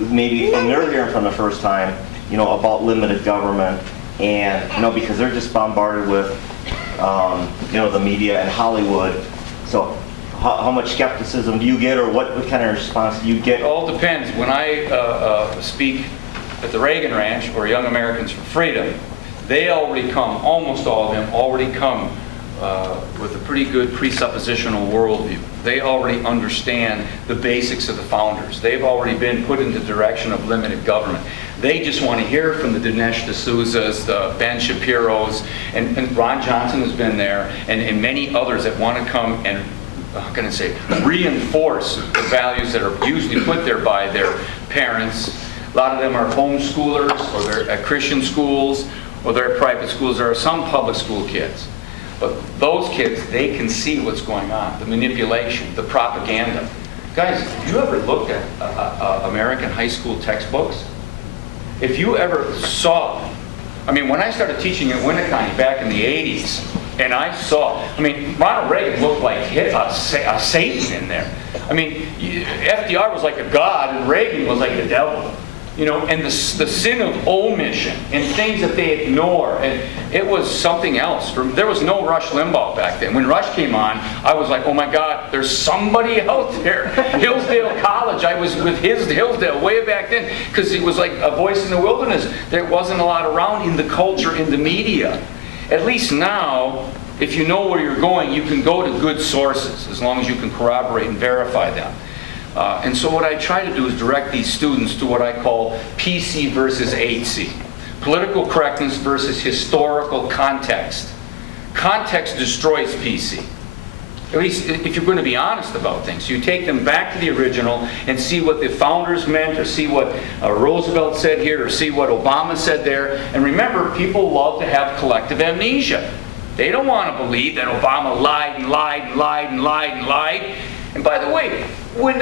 maybe when they're hearing from the first time, about limited government, and, because they're just bombarded with the media and Hollywood. So how much skepticism do you get, or what kind of response do you get? It all depends. When I speak at the Reagan Ranch, or Young Americans for Freedom, they already come, almost all of them already come with a pretty good presuppositional worldview. They already understand the basics of the founders. They've already been put in the direction of limited government. They just want to hear from the Dinesh D'Souza's, the Ben Shapiro's, and Ron Johnson has been there, and many others that want to come and, reinforce the values that are usually put there by their parents. A lot of them are homeschoolers, or they're at Christian schools, or they're at private schools. There are some public school kids. But those kids, they can see what's going on, the manipulation, the propaganda. Guys, have you ever looked at American high school textbooks? If you ever saw, when I started teaching at Winneconne back in the 80s, and I saw, Ronald Reagan looked like a Satan in there. FDR was like a god, and Reagan was like the devil. And the sin of omission and things that they ignore, and it was something else. There was no Rush Limbaugh back then. When Rush came on, I was like, oh my God, there's somebody out there. Hillsdale College, I was with Hillsdale way back then, because it was like a voice in the wilderness. There wasn't a lot around in the culture, in the media. At least now, if you know where you're going, you can go to good sources, as long as you can corroborate and verify them. And so what I try to do is direct these students to what I call PC versus HC. Political correctness versus historical context. Context destroys PC. At least if you're going to be honest about things. You take them back to the original and see what the founders meant, or see what Roosevelt said here, or see what Obama said there. And remember, people love to have collective amnesia. They don't want to believe that Obama lied and lied and lied and lied and lied. And by the way, when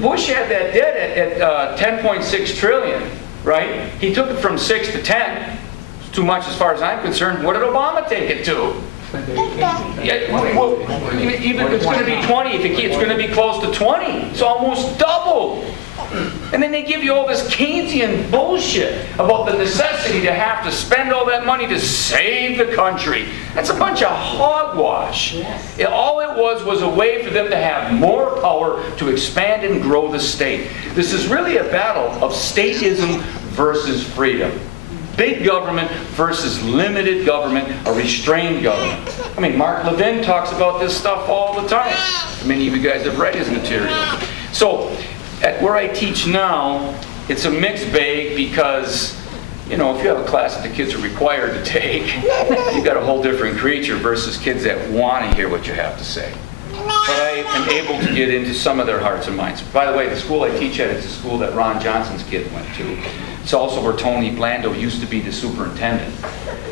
Bush had that debt at 10.6 trillion, right? He took it from 6 to 10. It's too much as far as I'm concerned. What did Obama take it to? Even if it's going to be 20, it's going to be close to 20. It's almost double. And then they give you all this Keynesian bullshit about the necessity to have to spend all that money to save the country. That's a bunch of hogwash. Yes. All it was a way for them to have more power to expand and grow the state. This is really a battle of statism versus freedom. Big government versus limited government, a restrained government. Mark Levin talks about this stuff all the time. Many of you guys have read his material. So, at where I teach now, it's a mixed bag, because, if you have a class that the kids are required to take, you've got a whole different creature versus kids that want to hear what you have to say. But I am able to get into some of their hearts and minds. By the way, the school I teach at is the school that Ron Johnson's kid went to. It's also where Tony Blando used to be the superintendent.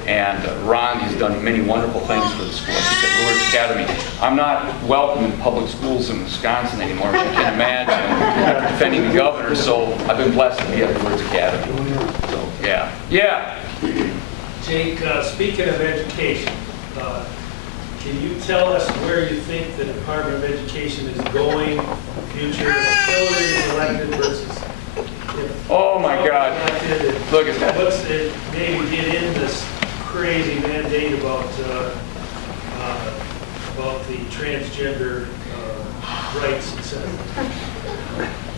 And Ron has done many wonderful things for the school. Like you said, Lourdes Academy. I'm not welcome in public schools in Wisconsin anymore, as you can imagine. I'm defending the governor, so I've been blessed to be at Lourdes Academy. So, yeah. Yeah. Jake, speaking of education, can you tell us where you think the Department of Education is going, future, if Hillary is elected versus if Oh my God. Trump is elected? Look at that. What's the, maybe get in this crazy mandate about the transgender rights, etc.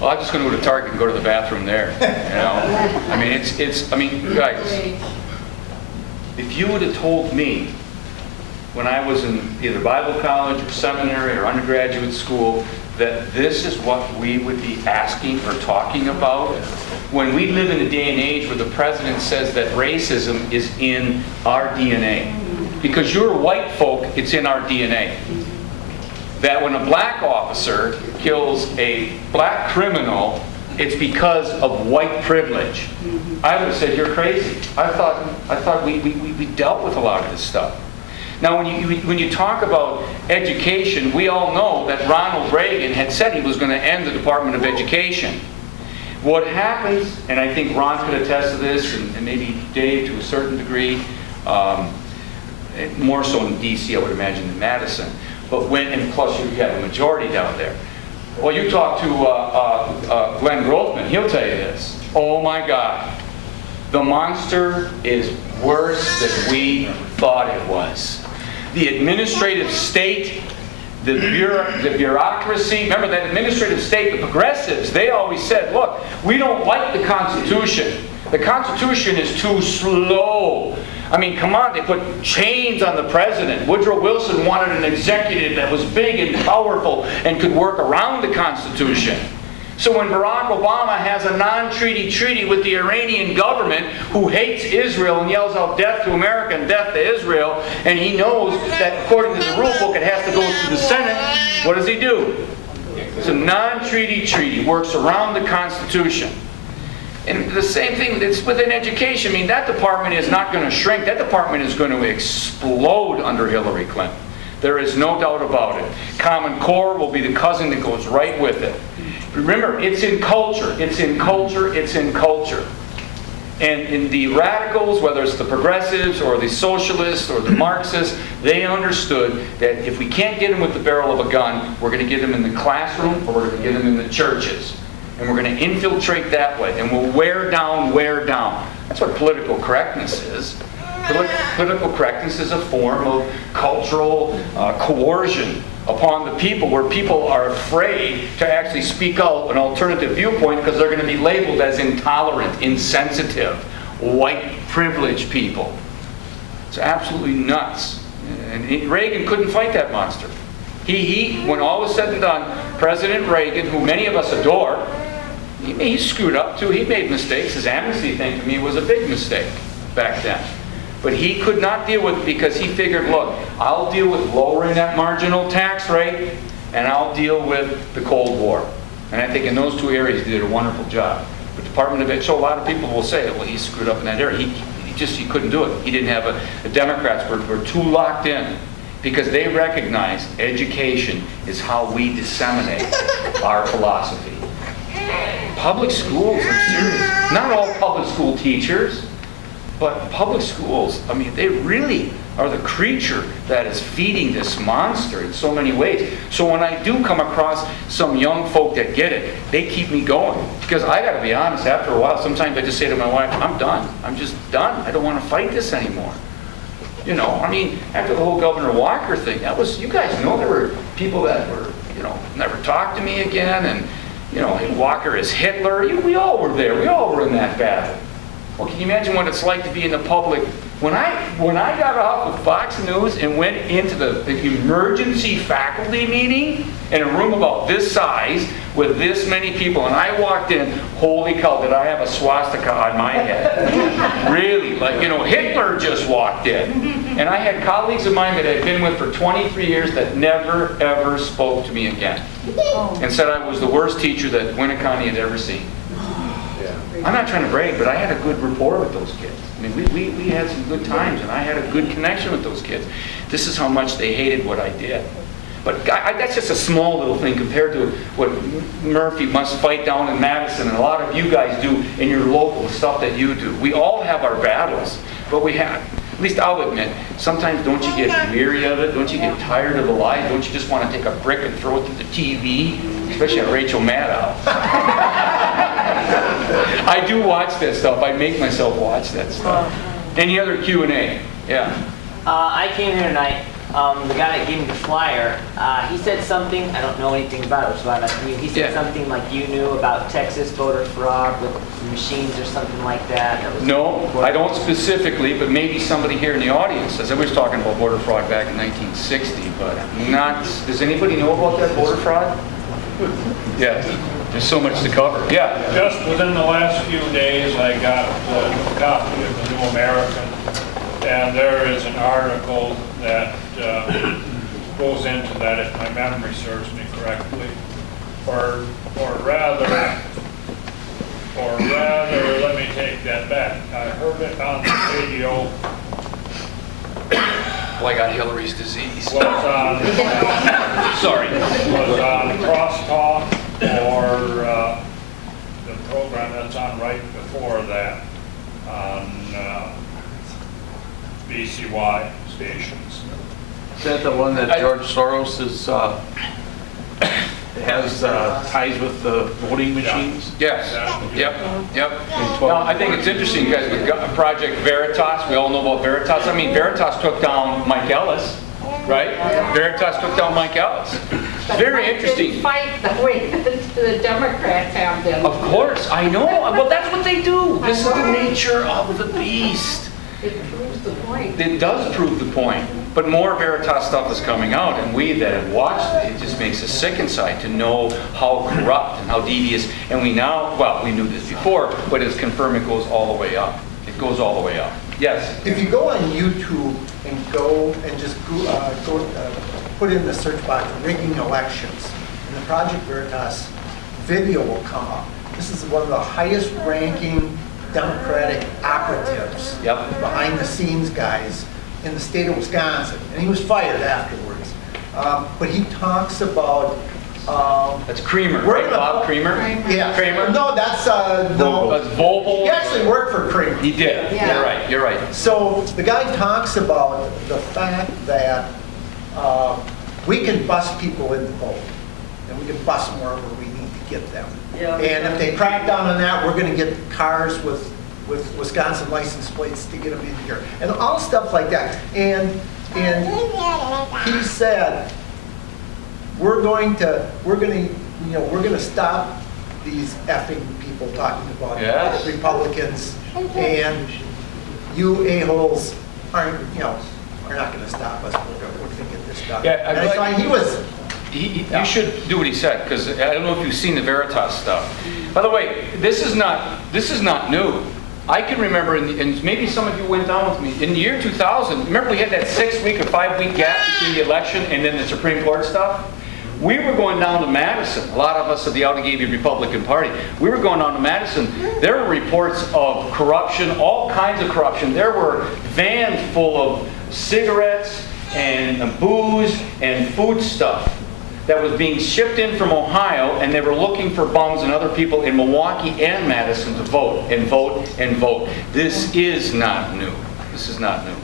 Well, I'm just going to go to Target and go to the bathroom there. You know, I mean, guys, if you would have told me when I was in either Bible college or seminary or undergraduate school that this is what we would be asking or talking about, when we live in a day and age where the president says that racism is in our DNA. Because you're white folk, it's in our DNA. That when a black officer kills a black criminal, it's because of white privilege. I would have said, you're crazy. I thought we dealt with a lot of this stuff. Now, when you talk about education, we all know that Ronald Reagan had said he was going to end the Department of Education. What happens, and I think Ron could attest to this, and maybe Dave to a certain degree, more so in D.C., I would imagine, than Madison. But and plus you have a majority down there. Well, you talk to Glenn Grothman, he'll tell you this. Oh my God, the monster is worse than we thought it was. The administrative state, the bureaucracy, remember that administrative state, the progressives, they always said, look, we don't like the Constitution. The Constitution is too slow. I mean, come on, they put chains on the president. Woodrow Wilson wanted an executive that was big and powerful and could work around the Constitution. So when Barack Obama has a non-treaty treaty with the Iranian government who hates Israel and yells out death to America and death to Israel, and he knows that according to the rule book it has to go through the Senate, what does he do? It's a non-treaty treaty, works around the Constitution. And the same thing, it's within education. I mean, that department is not going to shrink. That department is going to explode under Hillary Clinton. There is no doubt about it. Common Core will be the cousin that goes right with it. Remember, it's in culture. It's in culture. It's in culture. And in the radicals, whether it's the progressives or the socialists or the Marxists, they understood that if we can't get them with the barrel of a gun, we're going to get them in the classroom or we're going to get them in the churches. And we're going to infiltrate that way. And we'll wear down. That's what political correctness is. Political correctness is a form of cultural coercion upon the people, where people are afraid to actually speak out an alternative viewpoint because they're going to be labeled as intolerant, insensitive, white privileged people. It's absolutely nuts. And Reagan couldn't fight that monster. When all was said and done, President Reagan, who many of us adore, he screwed up too. He made mistakes. His amnesty thing to me was a big mistake back then. But he could not deal with it because he figured, look, I'll deal with lowering that marginal tax rate and I'll deal with the Cold War. And I think in those two areas he did a wonderful job. The Department of Ed, so a lot of people will say, well, he screwed up in that area. He couldn't do it. He didn't have the Democrats were too locked in because they recognize education is how we disseminate our philosophy. Public schools, I'm serious. Not all public school teachers. But public schools, I mean, they really are the creature that is feeding this monster in so many ways. So when I do come across some young folk that get it, they keep me going. Because I got to be honest, after a while, sometimes I just say to my wife, I'm done. I'm just done. I don't want to fight this anymore. You know, I mean, after the whole Governor Walker thing, that was, you guys know there were people that were, you know, never talked to me again. And, you know, Walker is Hitler. We all were there. We all were in that battle. Well, can you imagine what it's like to be in the public? When I got off of Fox News and went into the emergency faculty meeting in a room about this size with this many people, and I walked in, holy cow, did I have a swastika on my head? Really, like, you know, Hitler just walked in. And I had colleagues of mine that I'd been with for 23 years that never, ever spoke to me again. And said I was the worst teacher that Winneconne had ever seen. I'm not trying to brag, but I had a good rapport with those kids. I mean, we had some good times, and I had a good connection with those kids. This is how much they hated what I did. But that's just a small little thing compared to what Murphy must fight down in Madison, and a lot of you guys do in your local stuff that you do. We all have our battles, but we have, at least I'll admit, sometimes don't you get weary of it? Don't you get tired of the lies? Don't you just want to take a brick and throw it to the TV? Especially on Rachel Maddow. I do watch that stuff. I make myself watch that stuff. Any other Q&A? Yeah. I came here tonight. The guy that gave me the flyer, he said something, I don't know anything about it, which is why I'm asking you. He said something like you knew about Texas voter fraud with machines or something like that. No, I don't specifically, but maybe somebody here in the audience says, I was talking about voter fraud back in 1960, but not, does anybody know about that voter fraud? Yeah, there's so much to cover. Yeah. Just within the last few days, I got a copy of the New American, and there is an article that goes into that, if my memory serves me correctly, or rather, let me take that back. I heard it on the radio. Well, I got Hillary's disease. Was on Sorry. was on Crosstalk or the program that's on right before that on BCY stations. Is that the one that George Soros has ties with the voting machines? Yes. Yep. Now, I think it's interesting, you guys, we've got Project Veritas. We all know about Veritas. I mean, Veritas took down Mike Ellis, right? Veritas took down Mike Ellis. Very interesting. Didn't fight the way the Democrats have been. Of course, I know. Well, that's what they do. This is the nature of the beast. It proves the point. It does prove the point. But more Veritas stuff is coming out, and we that have watched it, it just makes us sick inside to know how corrupt and how devious. And we now, well, we knew this before, but it's confirmed it goes all the way up. It goes all the way up. Yes? If you go on YouTube and go and just put in the search box rigging elections, and the Project Veritas video will come up. This is one of the highest ranking Democratic operatives, behind the scenes guys in the state of Wisconsin, and he was fired afterwards. But he talks about That's Creamer, right? Bob Creamer? yeah, Kramer? no, that's no. That's Volvo? He actually worked for Kramer. He did. Yeah. You're right. So the guy talks about the fact that we can bust people in the vote, and we can bust them wherever we need to get them. Yeah. And if they crack down on that, we're going to get cars with Wisconsin license plates to get them in here, and all stuff like that. And he said, we're going to stop these effing people talking about Yes. Republicans, and you a-holes are not going to stop us. We're going to get this done. Yeah, And so he was. You should do what he said, because I don't know if you've seen the Veritas stuff. By the way, this is not new. I can remember, and maybe some of you went down with me, in the year 2000, remember we had that 6-week or 5-week gap between the election and then the Supreme Court stuff? We were going down to Madison. A lot of us of the Allegheny Republican Party. We were going down to Madison. There were reports of corruption, all kinds of corruption. There were vans full of cigarettes and booze and food stuff that was being shipped in from Ohio, and they were looking for bums and other people in Milwaukee and Madison to vote and vote and vote. This is not new. This is not new.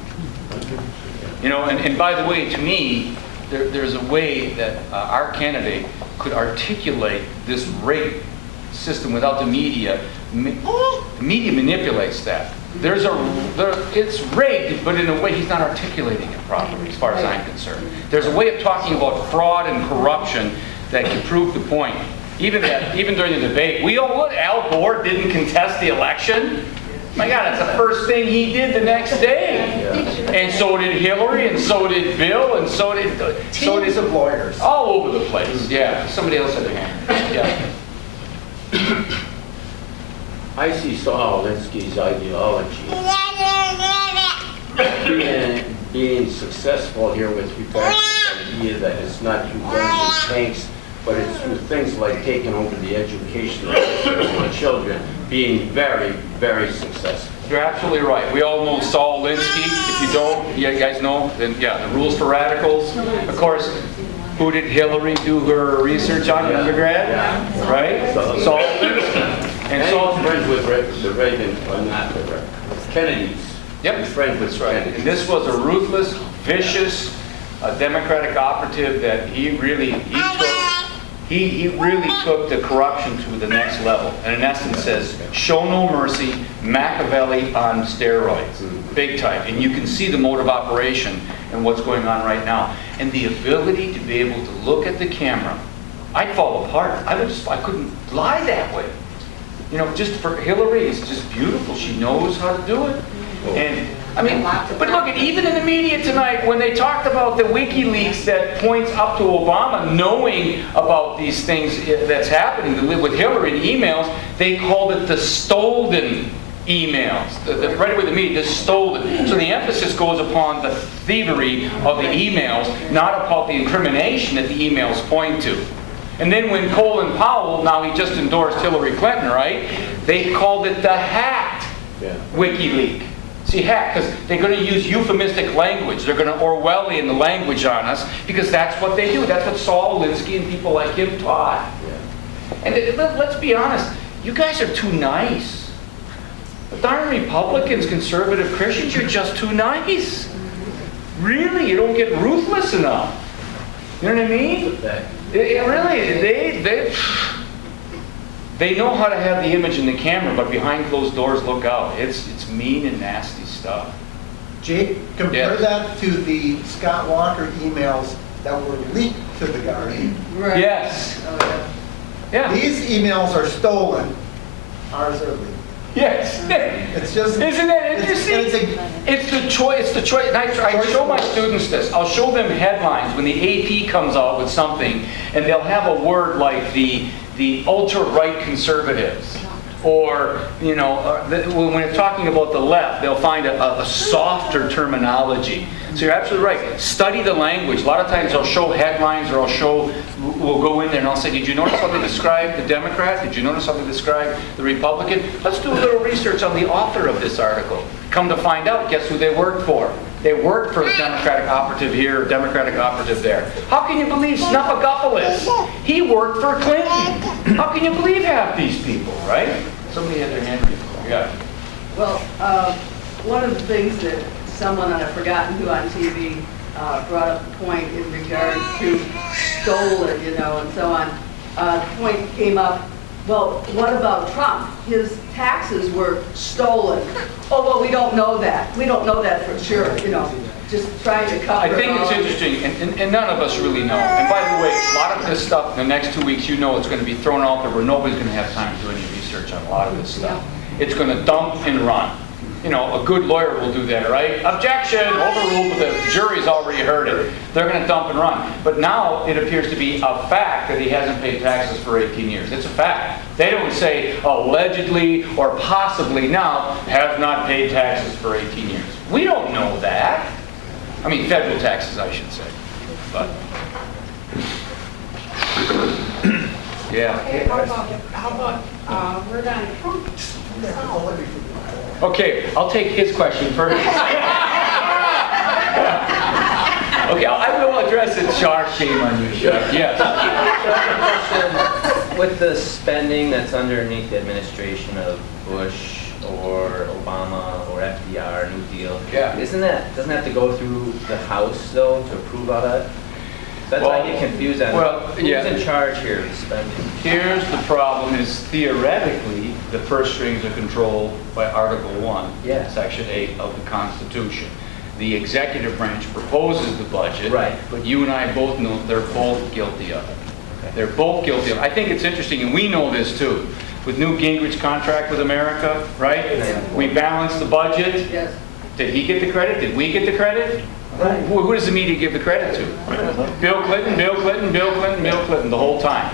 You know, and by the way, to me, there's a way that our candidate could articulate this rigged system without the media. The media manipulates that. It's rigged, but in a way he's not articulating it properly, as far as I'm concerned. There's a way of talking about fraud and corruption that can prove the point. Even during the debate, Al Gore didn't contest the election. My God, that's the first thing he did the next day. And so did Hillary, and so did Bill, and so did Teams of lawyers. all over the place. Yeah, somebody else had a hand. Yeah. I see Saul Alinsky's ideology being successful here with regard to the idea that it's not through guns and tanks but it's through things like taking over the educational system of the children, being very, very successful. You're absolutely right. We all know Saul Alinsky. If you don't, you guys know, then yeah, the rules for radicals. Of course, who did Hillary do her research on undergrad? Yeah. Right? Saul Alinsky. And Saul's friends with the Reagan, well, not the Reagan, Kennedys. Yep. He's friends with That's right. Kennedy. And this was a ruthless, vicious Democratic operative that he really took the corruption to the next level. And in essence says, show no mercy, Machiavelli on steroids, big time. And you can see the mode of operation and what's going on right now. And the ability to be able to look at the camera, I'd fall apart. I couldn't lie that way. You know, just for Hillary, it's just beautiful. She knows how to do it. And I mean, but look, even in the media tonight, when they talked about the WikiLeaks that points up to Obama knowing about these things that's happening with Hillary, the emails, they called it the stolen emails. Right away, the media, the stolen. So the emphasis goes upon the thievery of the emails, not upon the incrimination that the emails point to. And then when Colin Powell, now he just endorsed Hillary Clinton, right? They called it the hacked WikiLeaks. See, hack, because they're going to use euphemistic language. They're going to Orwellian the language on us because that's what they do. That's what Saul Alinsky and people like him taught. And let's be honest, you guys are too nice. The darn Republicans, conservative Christians, you're just too nice. Really, you don't get ruthless enough. You know what I mean? They know how to have the image in the camera, but behind closed doors, look out. It's mean and nasty stuff. Jake, compare that to the Scott Walker emails that were leaked to the Guardian. Right. Yes. Oh, Yeah. These emails are stolen. Ours are leaked. Yes. It's just... Isn't it interesting? It's the choice. It's the choice. And I show my students this. I'll show them headlines when the AP comes out with something, and they'll have a word like the ultra-right conservatives. Or, you know, when we're talking about the left, they'll find a softer terminology. So you're absolutely right. Study the language. A lot of times I'll show headlines or we'll go in there and I'll say, did you notice how they described the Democrat? Did you notice how they described the Republican? Let's do a little research on the author of this article. Come to find out, guess who they worked for? They worked for the Democratic operative here, Democratic operative there. How can you believe Snuffleupagus? He worked for Clinton. How can you believe half these people, right? Somebody had their hand raised. Yeah. Well, one of the things that someone, and I've forgotten who on TV, brought up the point in regard to stolen, you know, and so on. The point came up, well, what about Trump? His taxes were stolen. Oh, well, we don't know that. We don't know that for sure, you know, just trying to cover I think it it's all. interesting, and none of us really know. And by the way, a lot of this stuff in the next 2 weeks, you know it's going to be thrown out there where nobody's going to have time to do any research on a lot of this stuff. It's going to dump and run. You know, a good lawyer will do that, right? Objection, overruled, but the jury's already heard it. They're going to dump and run. But now it appears to be a fact that he hasn't paid taxes for 18 years. It's a fact. They don't say allegedly or possibly now has not paid taxes for 18 years. We don't know that. I mean, federal taxes, I should say. But yeah. Okay, how about we're done. Okay, I'll take his question first. Okay, I will address it. Shark, shame on you, Shark. Yes. With the spending that's underneath the administration of Bush or Obama or FDR, New Deal, doesn't that have to go through the House though to approve all that? That's why I get confused on who's in charge here of the spending. Here's the problem: is theoretically the purse strings are controlled by Article 1, Section 8 of the Constitution. The executive branch proposes the budget, but you and I both know they're both guilty of it. They're both guilty of it. I think it's interesting, and we know this too. With Newt Gingrich contract with America, right? We balanced the budget. Yes. Did he get the credit? Did we get the credit? Right. Who does the media give the credit to? Bill Clinton, Bill Clinton, Bill Clinton, Bill Clinton, the whole time.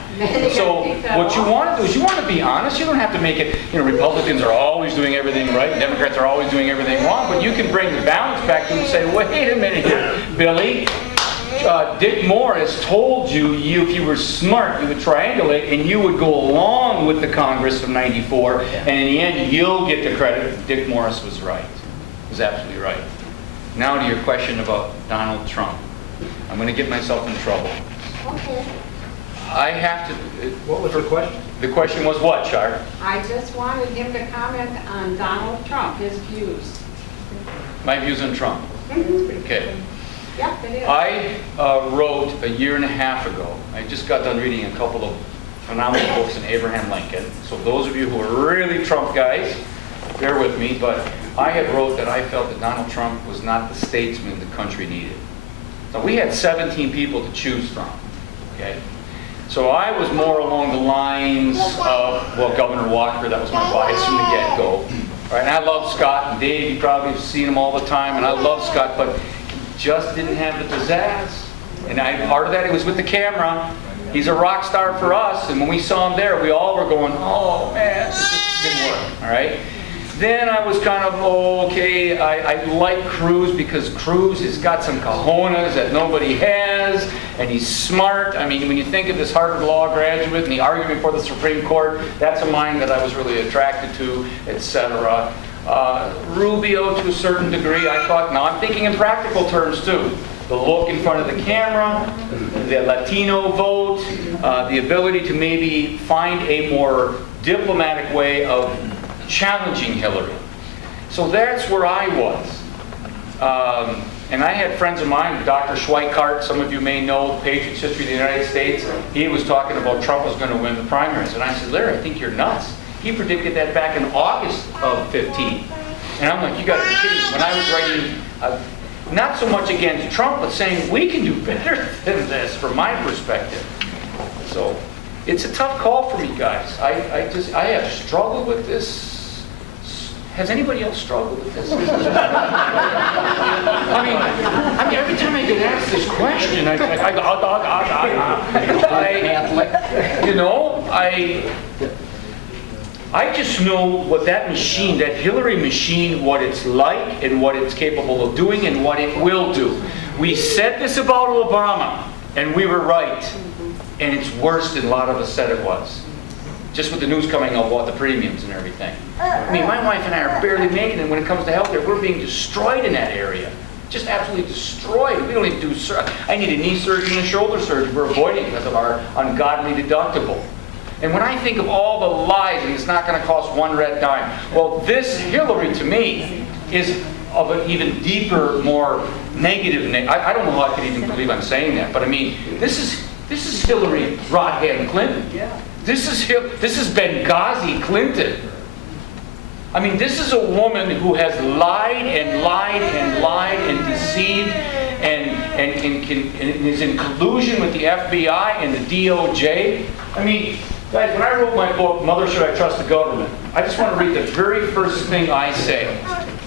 So what you want to do is you want to be honest. You don't have to make it, you know, Republicans are always doing everything right, Democrats are always doing everything wrong, but you can bring the balance back to them and say, wait a minute here, Billy, Dick Morris told you, if you were smart, you would triangulate and you would go along with the Congress of '94, and in the end, you'll get the credit. Dick Morris was right. He was absolutely right. Now to your question about Donald Trump. I'm going to get myself in trouble. Okay. I have to... What was your question? The question was what, Char? I just wanted him to comment on Donald Trump, his views. My views on Trump. Okay. Yep, it is. I wrote a year and a half ago, I just got done reading a couple of phenomenal books on Abraham Lincoln. So those of you who are really Trump guys, bear with me, but I had wrote that I felt that Donald Trump was not the statesman the country needed. So we had 17 people to choose from, okay? So I was more along the lines of, well, Governor Walker, that was my bias from the get-go. All right, and I love Scott and Dave, you probably have seen him all the time, and I love Scott, but just didn't have the pizzazz. And part of that, it was with the camera. He's a rock star for us, and when we saw him there, we all were going, oh man, it just didn't work, all right? Then I was kind of, okay, I like Cruz because Cruz has got some cojones that nobody has, and he's smart. I mean, when you think of this Harvard Law graduate and the argument for the Supreme Court, that's a mind that I was really attracted to, etc. Rubio, to a certain degree, I thought, now I'm thinking in practical terms too. The look in front of the camera, the Latino vote, the ability to maybe find a more diplomatic way of challenging Hillary. So that's where I was. And I had friends of mine, Dr. Schweikart, some of you may know, Patriots History of the United States. He was talking about Trump was going to win the primaries. And I said, Larry, I think you're nuts. He predicted that back in August of 15. And I'm like, you got to be kidding me. When I was writing, not so much against Trump, but saying we can do better than this from my perspective. So it's a tough call for me, guys. I have struggled with this. Has anybody else struggled with this? I mean, every time I get asked this question, I just know what that machine, that Hillary machine, what it's like and what it's capable of doing and what it will do. We said this about Obama, and we were right. And it's worse than a lot of us said it was. Just with the news coming out about the premiums and everything. I mean, my wife and I are barely making it when it comes to healthcare. We're being destroyed in that area. Just absolutely destroyed. We don't even do I need a knee surgery and a shoulder surgery we're avoiding because of our ungodly deductible. And when I think of all the lies, and it's not going to cost one red dime, well, this Hillary, to me, is of an even deeper, more negative. I don't know how I could even believe I'm saying that, but I mean, this is Hillary Rodham Clinton. Yeah. This is Benghazi Clinton. I mean, this is a woman who has lied and lied and lied and deceived and is in collusion with the FBI and the DOJ. I mean, guys, when I wrote my book, Mother, Should I Trust the Government? I just want to read the very first thing I say.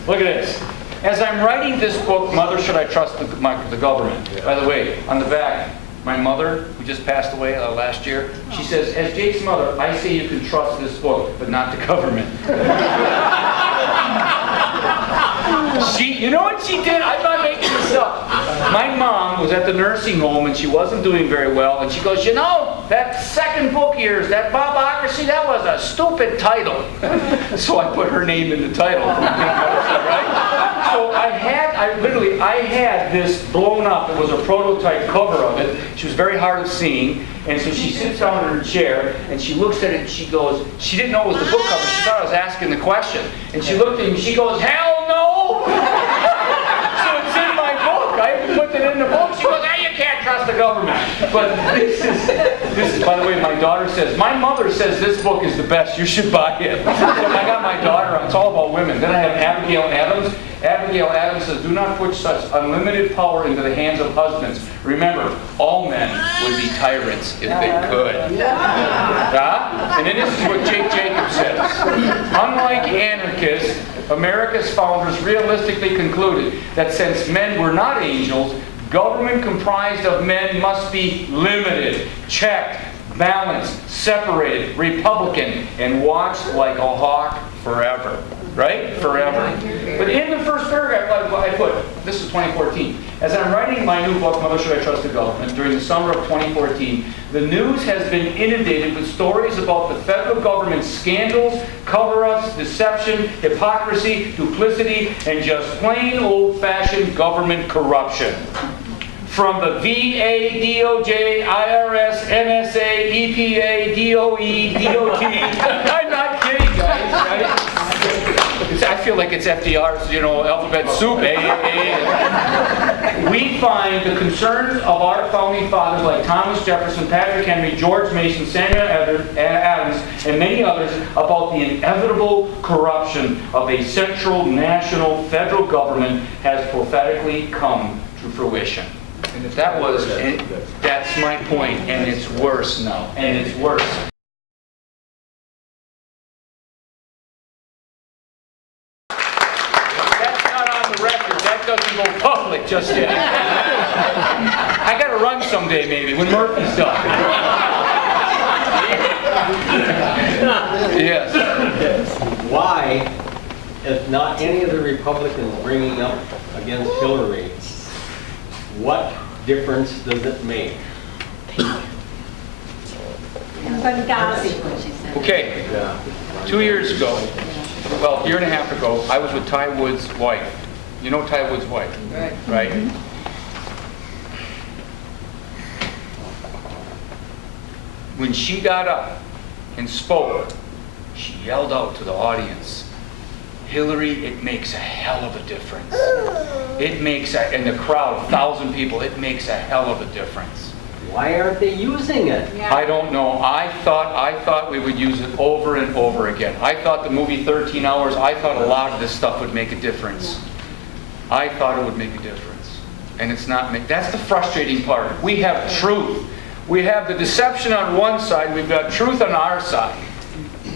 Look at this. As I'm writing this book, Mother, Should I Trust the Government? By the way, on the back, my mother, who just passed away last year, she says, as Jake's mother, I say you can trust this book, but not the government. You know what she did? I'm not making this up. My mom was at the nursing home and she wasn't doing very well, and she goes, you know, that second book of yours, that Bobocracy, that was a stupid title. So I put her name in the title. Right? So I had this blown up. It was a prototype cover of it. She was very hard of seeing. And so she sits down in her chair and she looks at it and she goes, she didn't know it was the book cover. She thought I was asking the question. And she looked at me and she goes, hell no! So it's in my book. I put it in the book. She goes, hey, you can't trust the government. But this is, by the way, my daughter says, my mother says this book is the best. You should buy it. So I got my daughter, it's all about women. Then I have Abigail Adams. Abigail Adams says, do not put such unlimited power into the hands of husbands. Remember, all men would be tyrants if they could. And then this is what Jake Jacobs says. Unlike anarchists, America's founders realistically concluded that since men were not angels, government comprised of men must be limited, checked, balanced, separated, Republican, and watched like a hawk forever. right? Forever. But in the first paragraph, I put, this is 2014, as I'm writing my new book, Mother Should I Trust the Government, during the summer of 2014, the news has been inundated with stories about the federal government's scandals, cover-ups, deception, hypocrisy, duplicity, and just plain old-fashioned government corruption. From the VA, DOJ, IRS, NSA, EPA, DOE, DOT. I'm not kidding, guys, right? I feel like it's FDR's, alphabet soup, We find the concerns of our founding fathers like Thomas Jefferson, Patrick Henry, George Mason, Samuel Adams, and many others about the inevitable corruption of a central, national, federal government has prophetically come to fruition. And that's my point, and it's worse now, and it's worse. That's not on the record. That doesn't go public just yet. I got to run someday, maybe, when Murphy's done. Yes. Why, if not any of the Republicans bringing up against Hillary, what difference does it make? Okay, 2 years ago, well, a year and a half ago, I was with Ty Wood's wife. You know Ty Wood's wife? Right. When she got up and spoke, she yelled out to the audience, Hillary, it makes a hell of a difference. It makes, in the crowd, 1,000 people, it makes a hell of a difference. Why aren't they using it? I don't know. I thought we would use it over and over again. I thought the movie 13 Hours, I thought a lot of this stuff would make a difference. I thought it would make a difference. And it's not, that's the frustrating part. We have truth. We have the deception on one side, we've got truth on our side.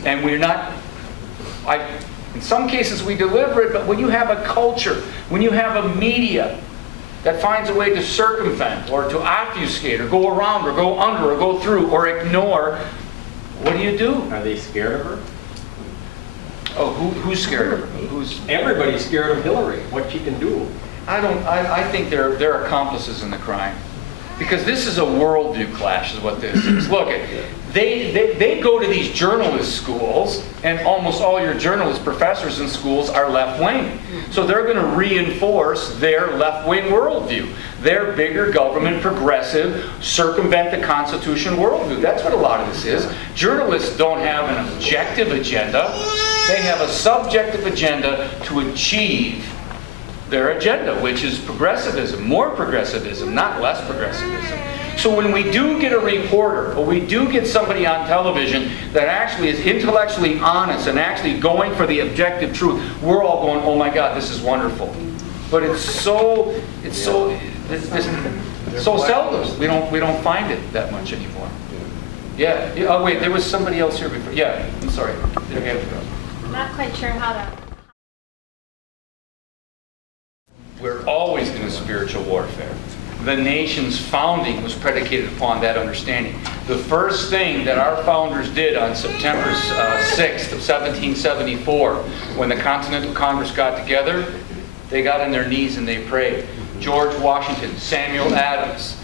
And we're not, in some cases we deliver it, but when you have a culture, when you have a media that finds a way to circumvent or to obfuscate or go around or go under or go through or ignore, what do? Are they scared of her? Oh, who's scared of her? Everybody's scared of Hillary, what she can do. I think they're accomplices in the crime. Because this is a worldview clash is what this is. Look, they go to these journalist schools, and almost all your journalist professors in schools are left-wing. So they're going to reinforce their left-wing worldview. Their bigger government, progressive, circumvent the Constitution worldview. That's what a lot of this is. Journalists don't have an objective agenda. They have a subjective agenda to achieve their agenda, which is progressivism, more progressivism, not less progressivism. So when we do get a reporter, or we do get somebody on television that actually is intellectually honest and actually going for the objective truth, we're all going, oh my God, this is wonderful. But it's so seldom. We don't find it that much anymore. Yeah. Oh wait, there was somebody else here before. Yeah. I'm sorry. I'm not quite sure how to. We're always in a spiritual warfare. The nation's founding was predicated upon that understanding. The first thing that our founders did on September 6th of 1774, when the Continental Congress got together, they got on their knees and they prayed. George Washington, Samuel Adams,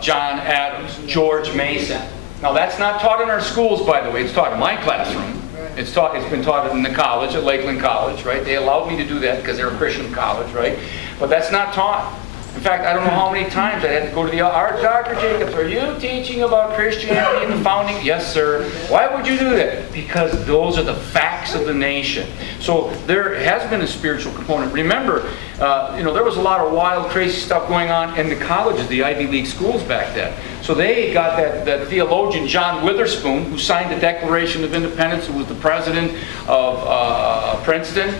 John Adams, George Mason. Now that's not taught in our schools, by the way. It's taught in my classroom. It's been taught in the college, at Lakeland College, right? They allowed me to do that because they're a Christian college, right? But that's not taught. In fact, I don't know how many times I had to go to the art. Dr. Jacobs, are you teaching about Christianity and the founding? Yes, sir. Why would you do that? Because those are the facts of the nation. So there has been a spiritual component. Remember, there was a lot of wild, crazy stuff going on in the colleges, the Ivy League schools back then. So they got that theologian John Witherspoon, who signed the Declaration of Independence, who was the president of Princeton,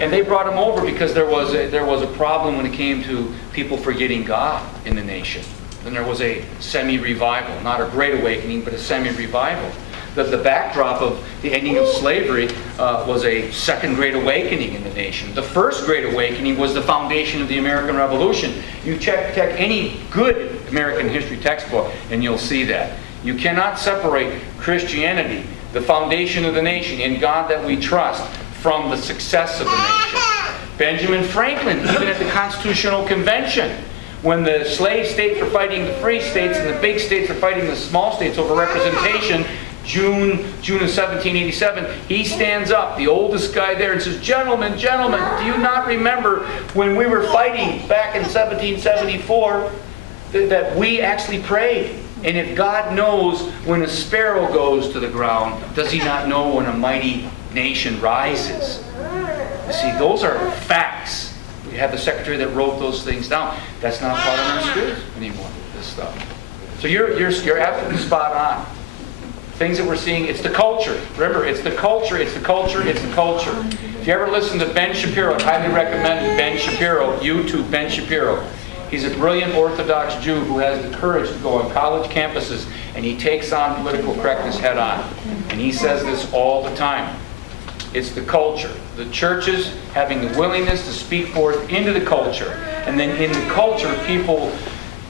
and they brought him over because there was a problem when it came to people forgetting God in the nation. Then there was a semi-revival, not a great awakening, but a semi-revival. The backdrop of the ending of slavery was a second great awakening in the nation. The first great awakening was the foundation of the American Revolution. You check any good American history textbook and you'll see that. You cannot separate Christianity, the foundation of the nation, in God that we trust, from the success of the nation. Benjamin Franklin, even at the Constitutional Convention, when the slave states were fighting the free states and the big states were fighting the small states over representation, June of 1787, he stands up, the oldest guy there, and says, gentlemen, gentlemen, do you not remember when we were fighting back in 1774 that we actually prayed? And if God knows when a sparrow goes to the ground, does he not know when a mighty nation rises? You see, those are facts. We have the secretary that wrote those things down. That's not taught in our schools anymore, this stuff. So you're absolutely spot on. Things that we're seeing, it's the culture. Remember, it's the culture, it's the culture, it's the culture. If you ever listen to Ben Shapiro, I highly recommend Ben Shapiro, YouTube Ben Shapiro. He's a brilliant Orthodox Jew who has the courage to go on college campuses, and he takes on political correctness head on. And he says this all the time. It's the culture. The churches having the willingness to speak forth into the culture. And then in the culture, people,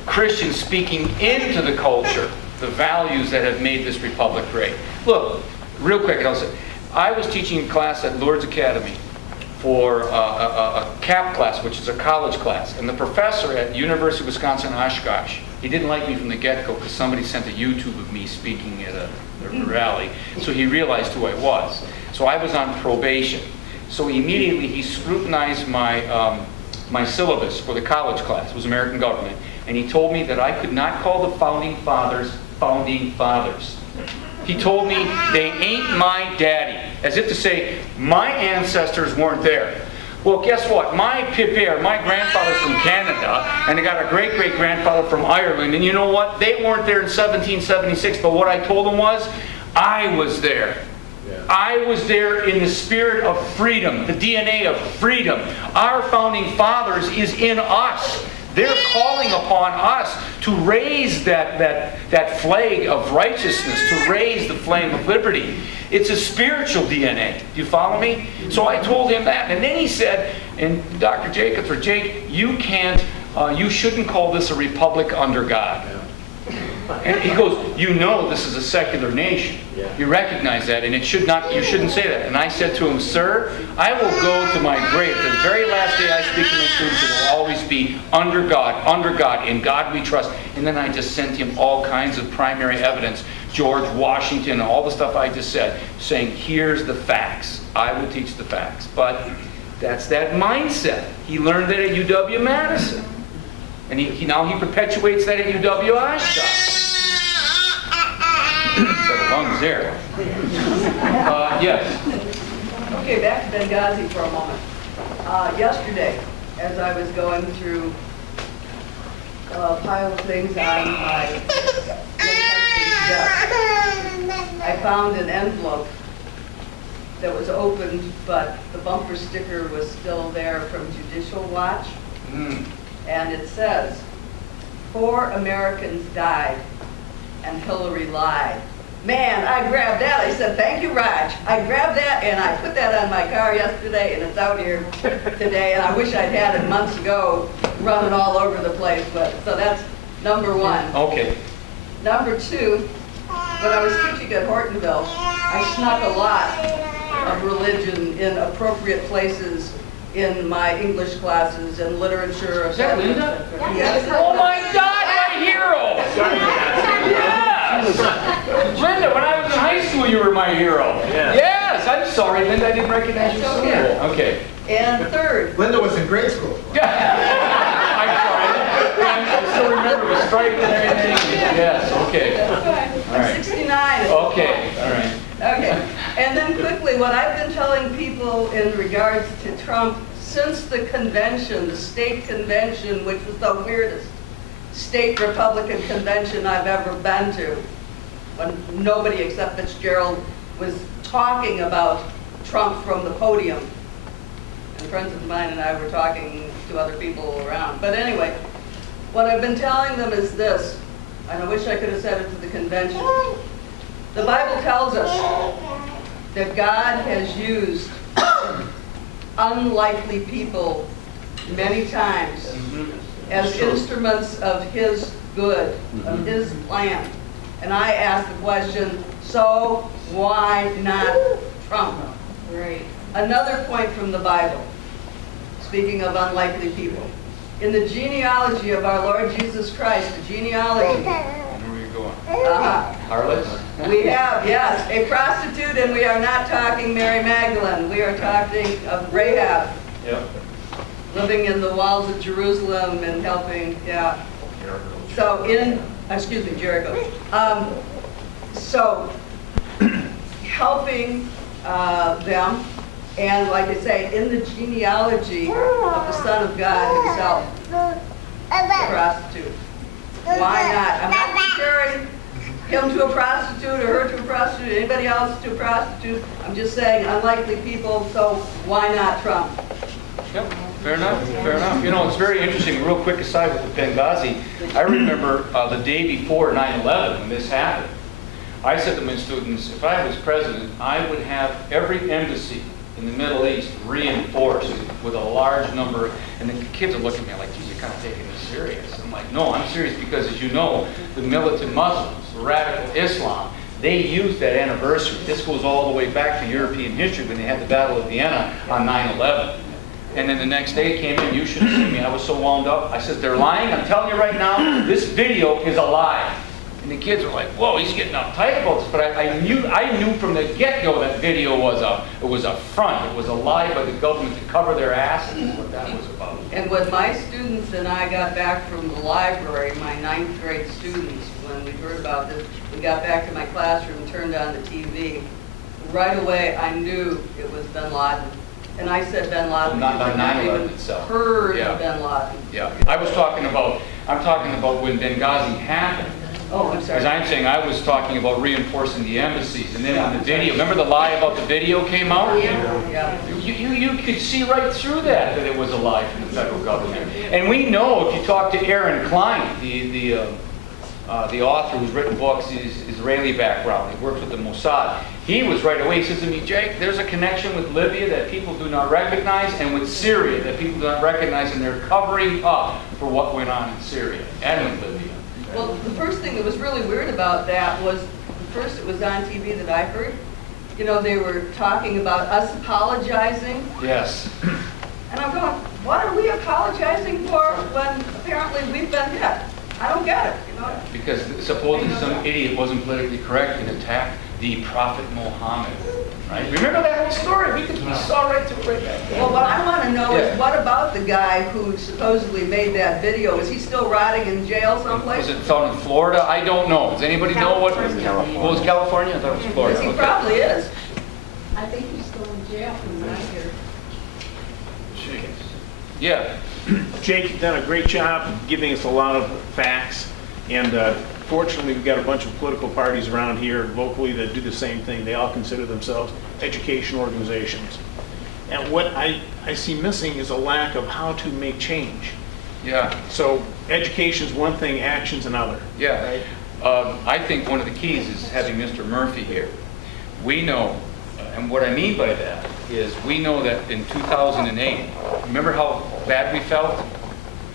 Christians speaking into the culture, the values that have made this republic great. Look, real quick, and I'll say, I was teaching a class at Lourdes Academy for a CAP class, which is a college class. And the professor at University of Wisconsin-Oshkosh, he didn't like me from the get-go because somebody sent a YouTube of me speaking at a rally. So he realized who I was. So I was on probation. So immediately he scrutinized my, my syllabus for the college class. It was American government. And he told me that I could not call the founding fathers founding fathers. He told me they ain't my daddy, as if to say my ancestors weren't there. Well, guess what? My pipere, my grandfather's from Canada, and I got a great-great-grandfather from Ireland, and you know what? They weren't there in 1776, but what I told them was, I was there. I was there in the spirit of freedom, the DNA of freedom. Our founding fathers is in us. They're calling upon us to raise that flag of righteousness, to raise the flame of liberty. It's a spiritual DNA. Do you follow me? So I told him that. And then he said, and Dr. Jacobs, or Jake, you shouldn't call this a republic under God. And he goes, you know this is a secular nation. You recognize that, and you shouldn't say that. And I said to him, sir, I will go to my grave. The very last day I speak to my students, it will always be under God, in God we trust. And then I just sent him all kinds of primary evidence, George Washington, all the stuff I just said, saying, here's the facts. I will teach the facts. But that's that mindset. He learned that at UW-Madison. And now he perpetuates that at UW-Oshkosh. Set of lungs there. Yes. Okay, back to Benghazi for a moment. Yesterday, as I was going through a pile of things on my late husband's desk, I found an envelope that was opened, but the bumper sticker was still there from Judicial Watch. And it says, 4 Americans died and Hillary lied. Man, I grabbed that. I said, thank you, Raj. I grabbed that and I put that on my car yesterday, and it's out here today. And I wish I'd had it months ago, running all over the place. But so that's number 1. Okay. Number 2, when I was teaching at Hortonville, I snuck a lot of religion in appropriate places in my English classes and literature. Is that Linda? Yes. Oh my God, my hero! Yes! Linda, when I was in high school, you were my hero. Yes, I'm sorry, Linda, I didn't recognize you. That's okay. Okay. And third. Linda was in grade school. I'm sorry. I still remember the stripe and everything. Yes, okay. All right. 69. Okay, all right. Okay, and then quickly, what I've been telling people in regards to Trump since the convention, the state convention, which was the weirdest state Republican convention I've ever been to, when nobody except Fitzgerald was talking about Trump from the podium. And friends of mine and I were talking to other people around. But anyway, what I've been telling them is this, and I wish I could have said it to the convention. The Bible tells us that God has used unlikely people many times as instruments of His good, of His plan. And I ask the question, so why not Trump? Right. Another point from the Bible, speaking of unlikely people. In the genealogy of our Lord Jesus Christ, the genealogy, Where are you going? uh-huh, Harlots? we have, yes, a prostitute, and we are not talking Mary Magdalene. We are talking of Rahab, Yep. living in the walls of Jerusalem and helping, yeah. So Jericho. So helping them, and like I say, in the genealogy of the Son of God himself, a prostitute. Why not? I'm not comparing him to a prostitute or her to a prostitute, anybody else to a prostitute. I'm just saying unlikely people, so why not Trump? Yep, fair enough, fair enough. You know, it's very interesting, real quick aside with the Benghazi. I remember the day before 9/11, when this happened, I said to my students, if I was president, I would have every embassy in the Middle East reinforced with a large number, and the kids are looking at me like, geez, you're kind of taking this serious. I'm like, no, I'm serious because, as you know, the militant Muslims, the radical Islam, they used that anniversary. This goes all the way back to European history when they had the Battle of Vienna on 9/11. And then the next day it came in, you should have seen me. I was so wound up. I said, they're lying. I'm telling you right now, this video is a lie. And the kids were like, whoa, he's getting uptight about this. But I knew from the get-go that video was a front. It was a lie by the government to cover their asses, is what that was about. And when my students and I got back from the library, my 9th grade students, when we heard about this, we got back to my classroom, turned on the TV. Right away, I knew it was bin Laden. And I said bin Laden. Not by because I'd 9/11 even itself. heard Yeah. of bin Laden. Yeah, I'm talking about when Benghazi happened. Oh, I'm sorry. As I'm saying, I was talking about reinforcing the embassies, and then when the video, remember the lie about the video came out? Yeah. You could see right through that it was a lie from the federal government. And we know, if you talk to Aaron Klein, the author who's written books, his Israeli background, he worked with the Mossad, he was right away, he says to me, Jake, there's a connection with Libya that people do not recognize, and with Syria that people do not recognize, and they're covering up for what went on in Syria and with Libya. Well, the first thing that was really weird about that was, first it was on TV that I heard, you know, they were talking about us apologizing. Yes. And I'm going, what are we apologizing for when apparently we've been hit? I don't get it, you know? Because supposedly some idiot wasn't politically correct and attacked the Prophet Muhammad, right? Remember that whole story? We saw right through it right back then. Well, what I want to know is, what about the guy who supposedly made that video? Is he still rotting in jail someplace? Was it found in Florida? I don't know. Does anybody know what was California? What was California? I thought it was Florida. Yes, he Okay. probably is. I think he's still in jail from what I hear. Yeah. Jake, you've done a great job giving us a lot of facts, and fortunately we've got a bunch of political parties around here locally that do the same thing. They all consider themselves education organizations. And what I see missing is a lack of how to make change. Yeah. So education's one thing, action's another. Yeah. Right? I think one of the keys is having Mr. Murphy here. We know, and what I mean by that is we know that in 2008, remember how bad we felt?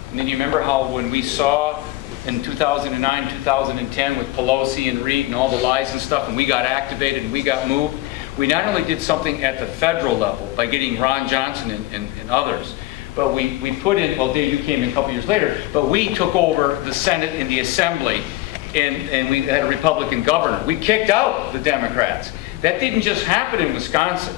And then you remember how when we saw in 2009, 2010 with Pelosi and Reid and all the lies and stuff, and we got activated and we got moved, we not only did something at the federal level by getting Ron Johnson and others, but we put in, well, Dave, you came in a couple years later, but we took over the Senate and the Assembly, and we had a Republican governor. We kicked out the Democrats. That didn't just happen in Wisconsin.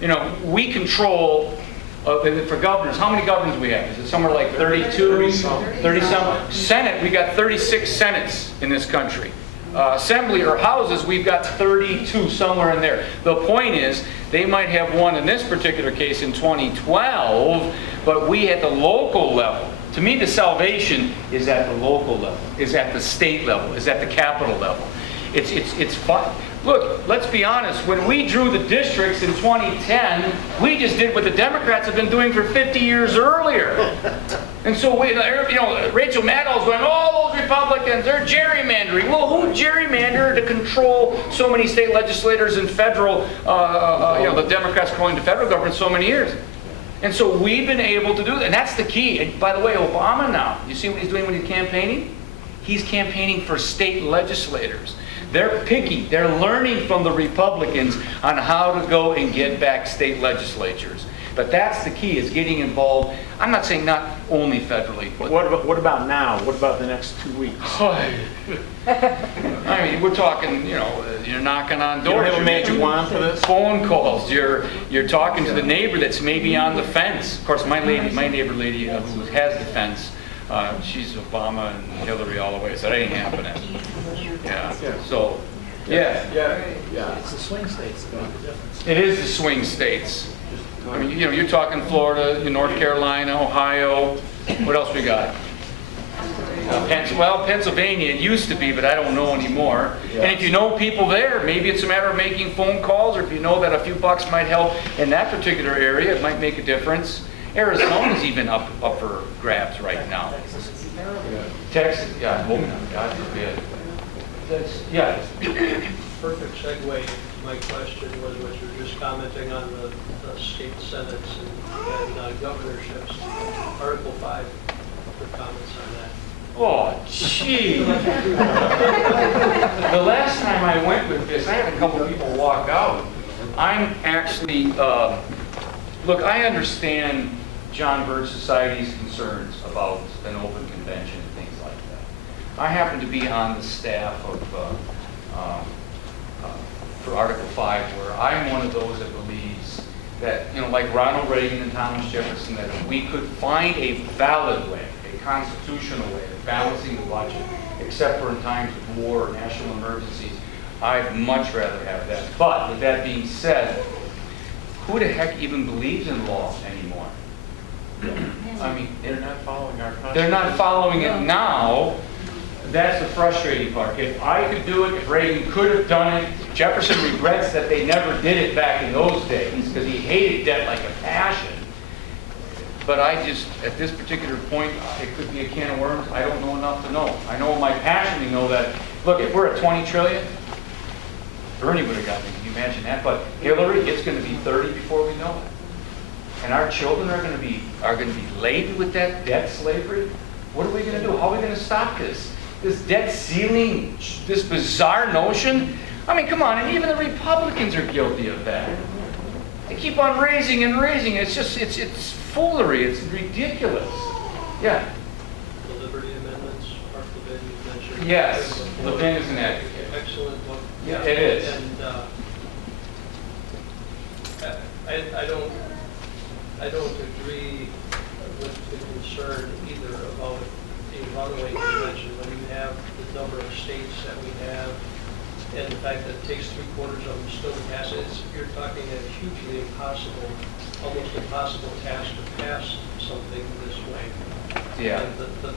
You know, we control, for governors, how many governors we have? Is it somewhere like 32? 30-some? Senate, we got 36 Senates in this country. Assembly or houses, we've got 32, somewhere in there. The point is, they might have won in this particular case in 2012, but we at the local level. To me, the salvation is at the local level, is at the state level, is at the capital level. It's fun. Look, let's be honest, when we drew the districts in 2010, we just did what the Democrats have been doing for 50 years earlier. And so, Rachel Maddow's going, oh, those Republicans, they're gerrymandering. Well, who gerrymandered to control so many state legislators and federal, the Democrats controlling the federal government so many years? And so we've been able to do that, and that's the key. And by the way, Obama now, you see what he's doing when he's campaigning? He's campaigning for state legislators. They're picky. They're learning from the Republicans on how to go and get back state legislatures. But that's the key, is getting involved. I'm not saying not only federally, but What about now? What about the next 2 weeks? I mean, we're talking, you're knocking on You don't doors. have a you're magic making wand for this? phone calls. You're talking to the neighbor that's maybe on the fence. Of course, my neighbor lady who has the fence, she's Obama and Hillary all the way, so that ain't happening. Yeah. So, yeah. It's the swing states that make the difference. It is the swing states. I mean, you're talking Florida, North Carolina, Ohio. What else we got? Pennsylvania, it used to be, but I don't know anymore. And if you know people there, maybe it's a matter of making phone calls, or if you know that a few bucks might help in that particular area, it might make a difference. Arizona's even up for grabs right now. Texas, yeah, God forbid. Yeah. Perfect segue. My question was what you were just commenting on the state senates and governorships. Article 5, for comments on that. Oh, gee. The last time I went with this, I had a couple people walk out. I'm actually, look, I understand John Birch Society's concerns about an open convention and things like that. I happen to be on the staff of, for Article 5, where I'm one of those that believes that, like Ronald Reagan and Thomas Jefferson, that if we could find a valid way, a constitutional way of balancing the budget, except for in times of war or national emergencies, I'd much rather have that. But with that being said, who the heck even believes in law anymore? I mean, They're not following our Constitution. they're not following it now. That's the frustrating part. If I could do it, if Reagan could have done it, Jefferson regrets that they never did it back in those days because he hated debt like a passion. But I just, at this particular point, it could be a can of worms. I don't know enough to know. I know my passion to know that, look, if we're at 20 trillion, Bernie would have gotten it. Can you imagine that? But Hillary, it's going to be 30 before we know it. And our children are going to be laden with that debt slavery. What are we going to do? How are we going to stop this? This debt ceiling, this bizarre notion. I mean, come on, and even the Republicans are guilty of that. They keep on raising and raising. It's just, it's foolery. It's ridiculous. Yeah. The Liberty Amendments, Mark Levin, you mentioned. Yes, Levin is an advocate. Excellent book. Yeah, it is. And I don't agree with the concern either about a runaway convention when you have the number of states that we have and the fact that it takes 3/4 of them still to pass it. You're talking a hugely impossible, almost impossible task to pass something this way. Yeah. And the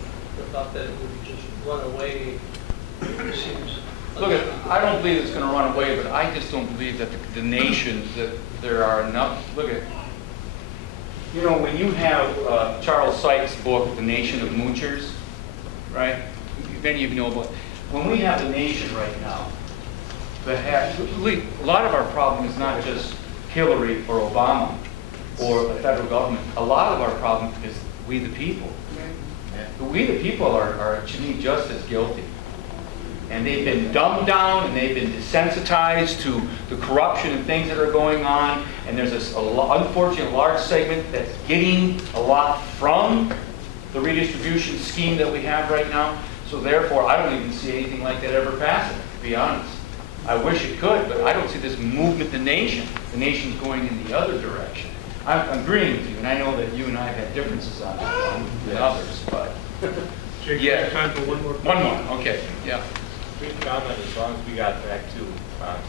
thought that it would just run away seems... Look, I don't believe it's going to run away, but I just don't believe that the nation, that there are enough. Look at, when you have Charles Sykes' book, The Nation of Moochers, right? Many of you know about. When we have a nation right now that has, a lot of our problem is not just Hillary or Obama or the federal government. A lot of our problem is we the people. We the people are to me just as guilty. And they've been dumbed down and they've been desensitized to the corruption and things that are going on. And there's this unfortunate large segment that's getting a lot from the redistribution scheme that we have right now. So therefore, I don't even see anything like that ever passing, to be honest. I wish it could, but I don't see this movement, the nation's going in the other direction. I'm agreeing with you, and I know that you and I have had differences on that one than others, but Jake, we yeah. have time for one more. One more, okay, yeah. Brief comment, as long as we got back to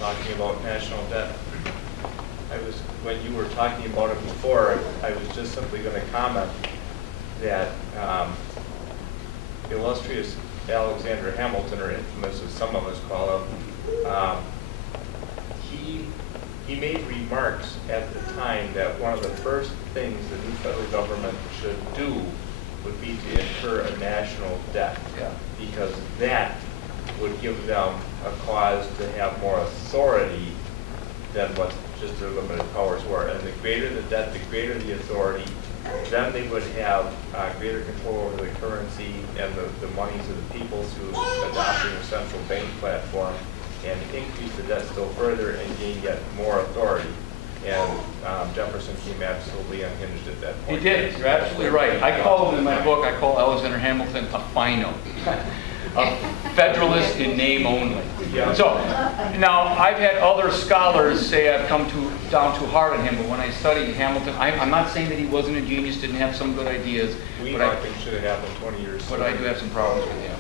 talking about national debt. When you were talking about it before, I was just simply going to comment that illustrious Alexander Hamilton, or infamous as some of us call him, he made remarks at the time that one of the first things the new federal government should do would be to incur a national debt, because that would give them a cause to have more authority than what just their limited powers were. And the greater the debt, the greater the authority, then they would have greater control over the currency and the monies of the people through adopting a central bank platform. and increase the debt still further and gain yet more authority. And Jefferson came absolutely unhinged at that He point. did, you're absolutely right. I call him in my book, I call Alexander Hamilton a fino, a federalist in name only. So, now, I've had other scholars say I've come down too hard on him, but when I studied Hamilton, I'm not saying that he wasn't a genius, didn't have some good ideas, We but I thought things should have happened 20 years but I do have some problems with him.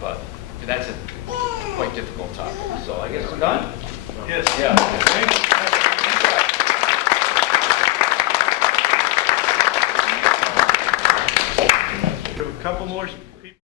But that's a quite difficult topic. So I guess we're done? Yes. Yeah.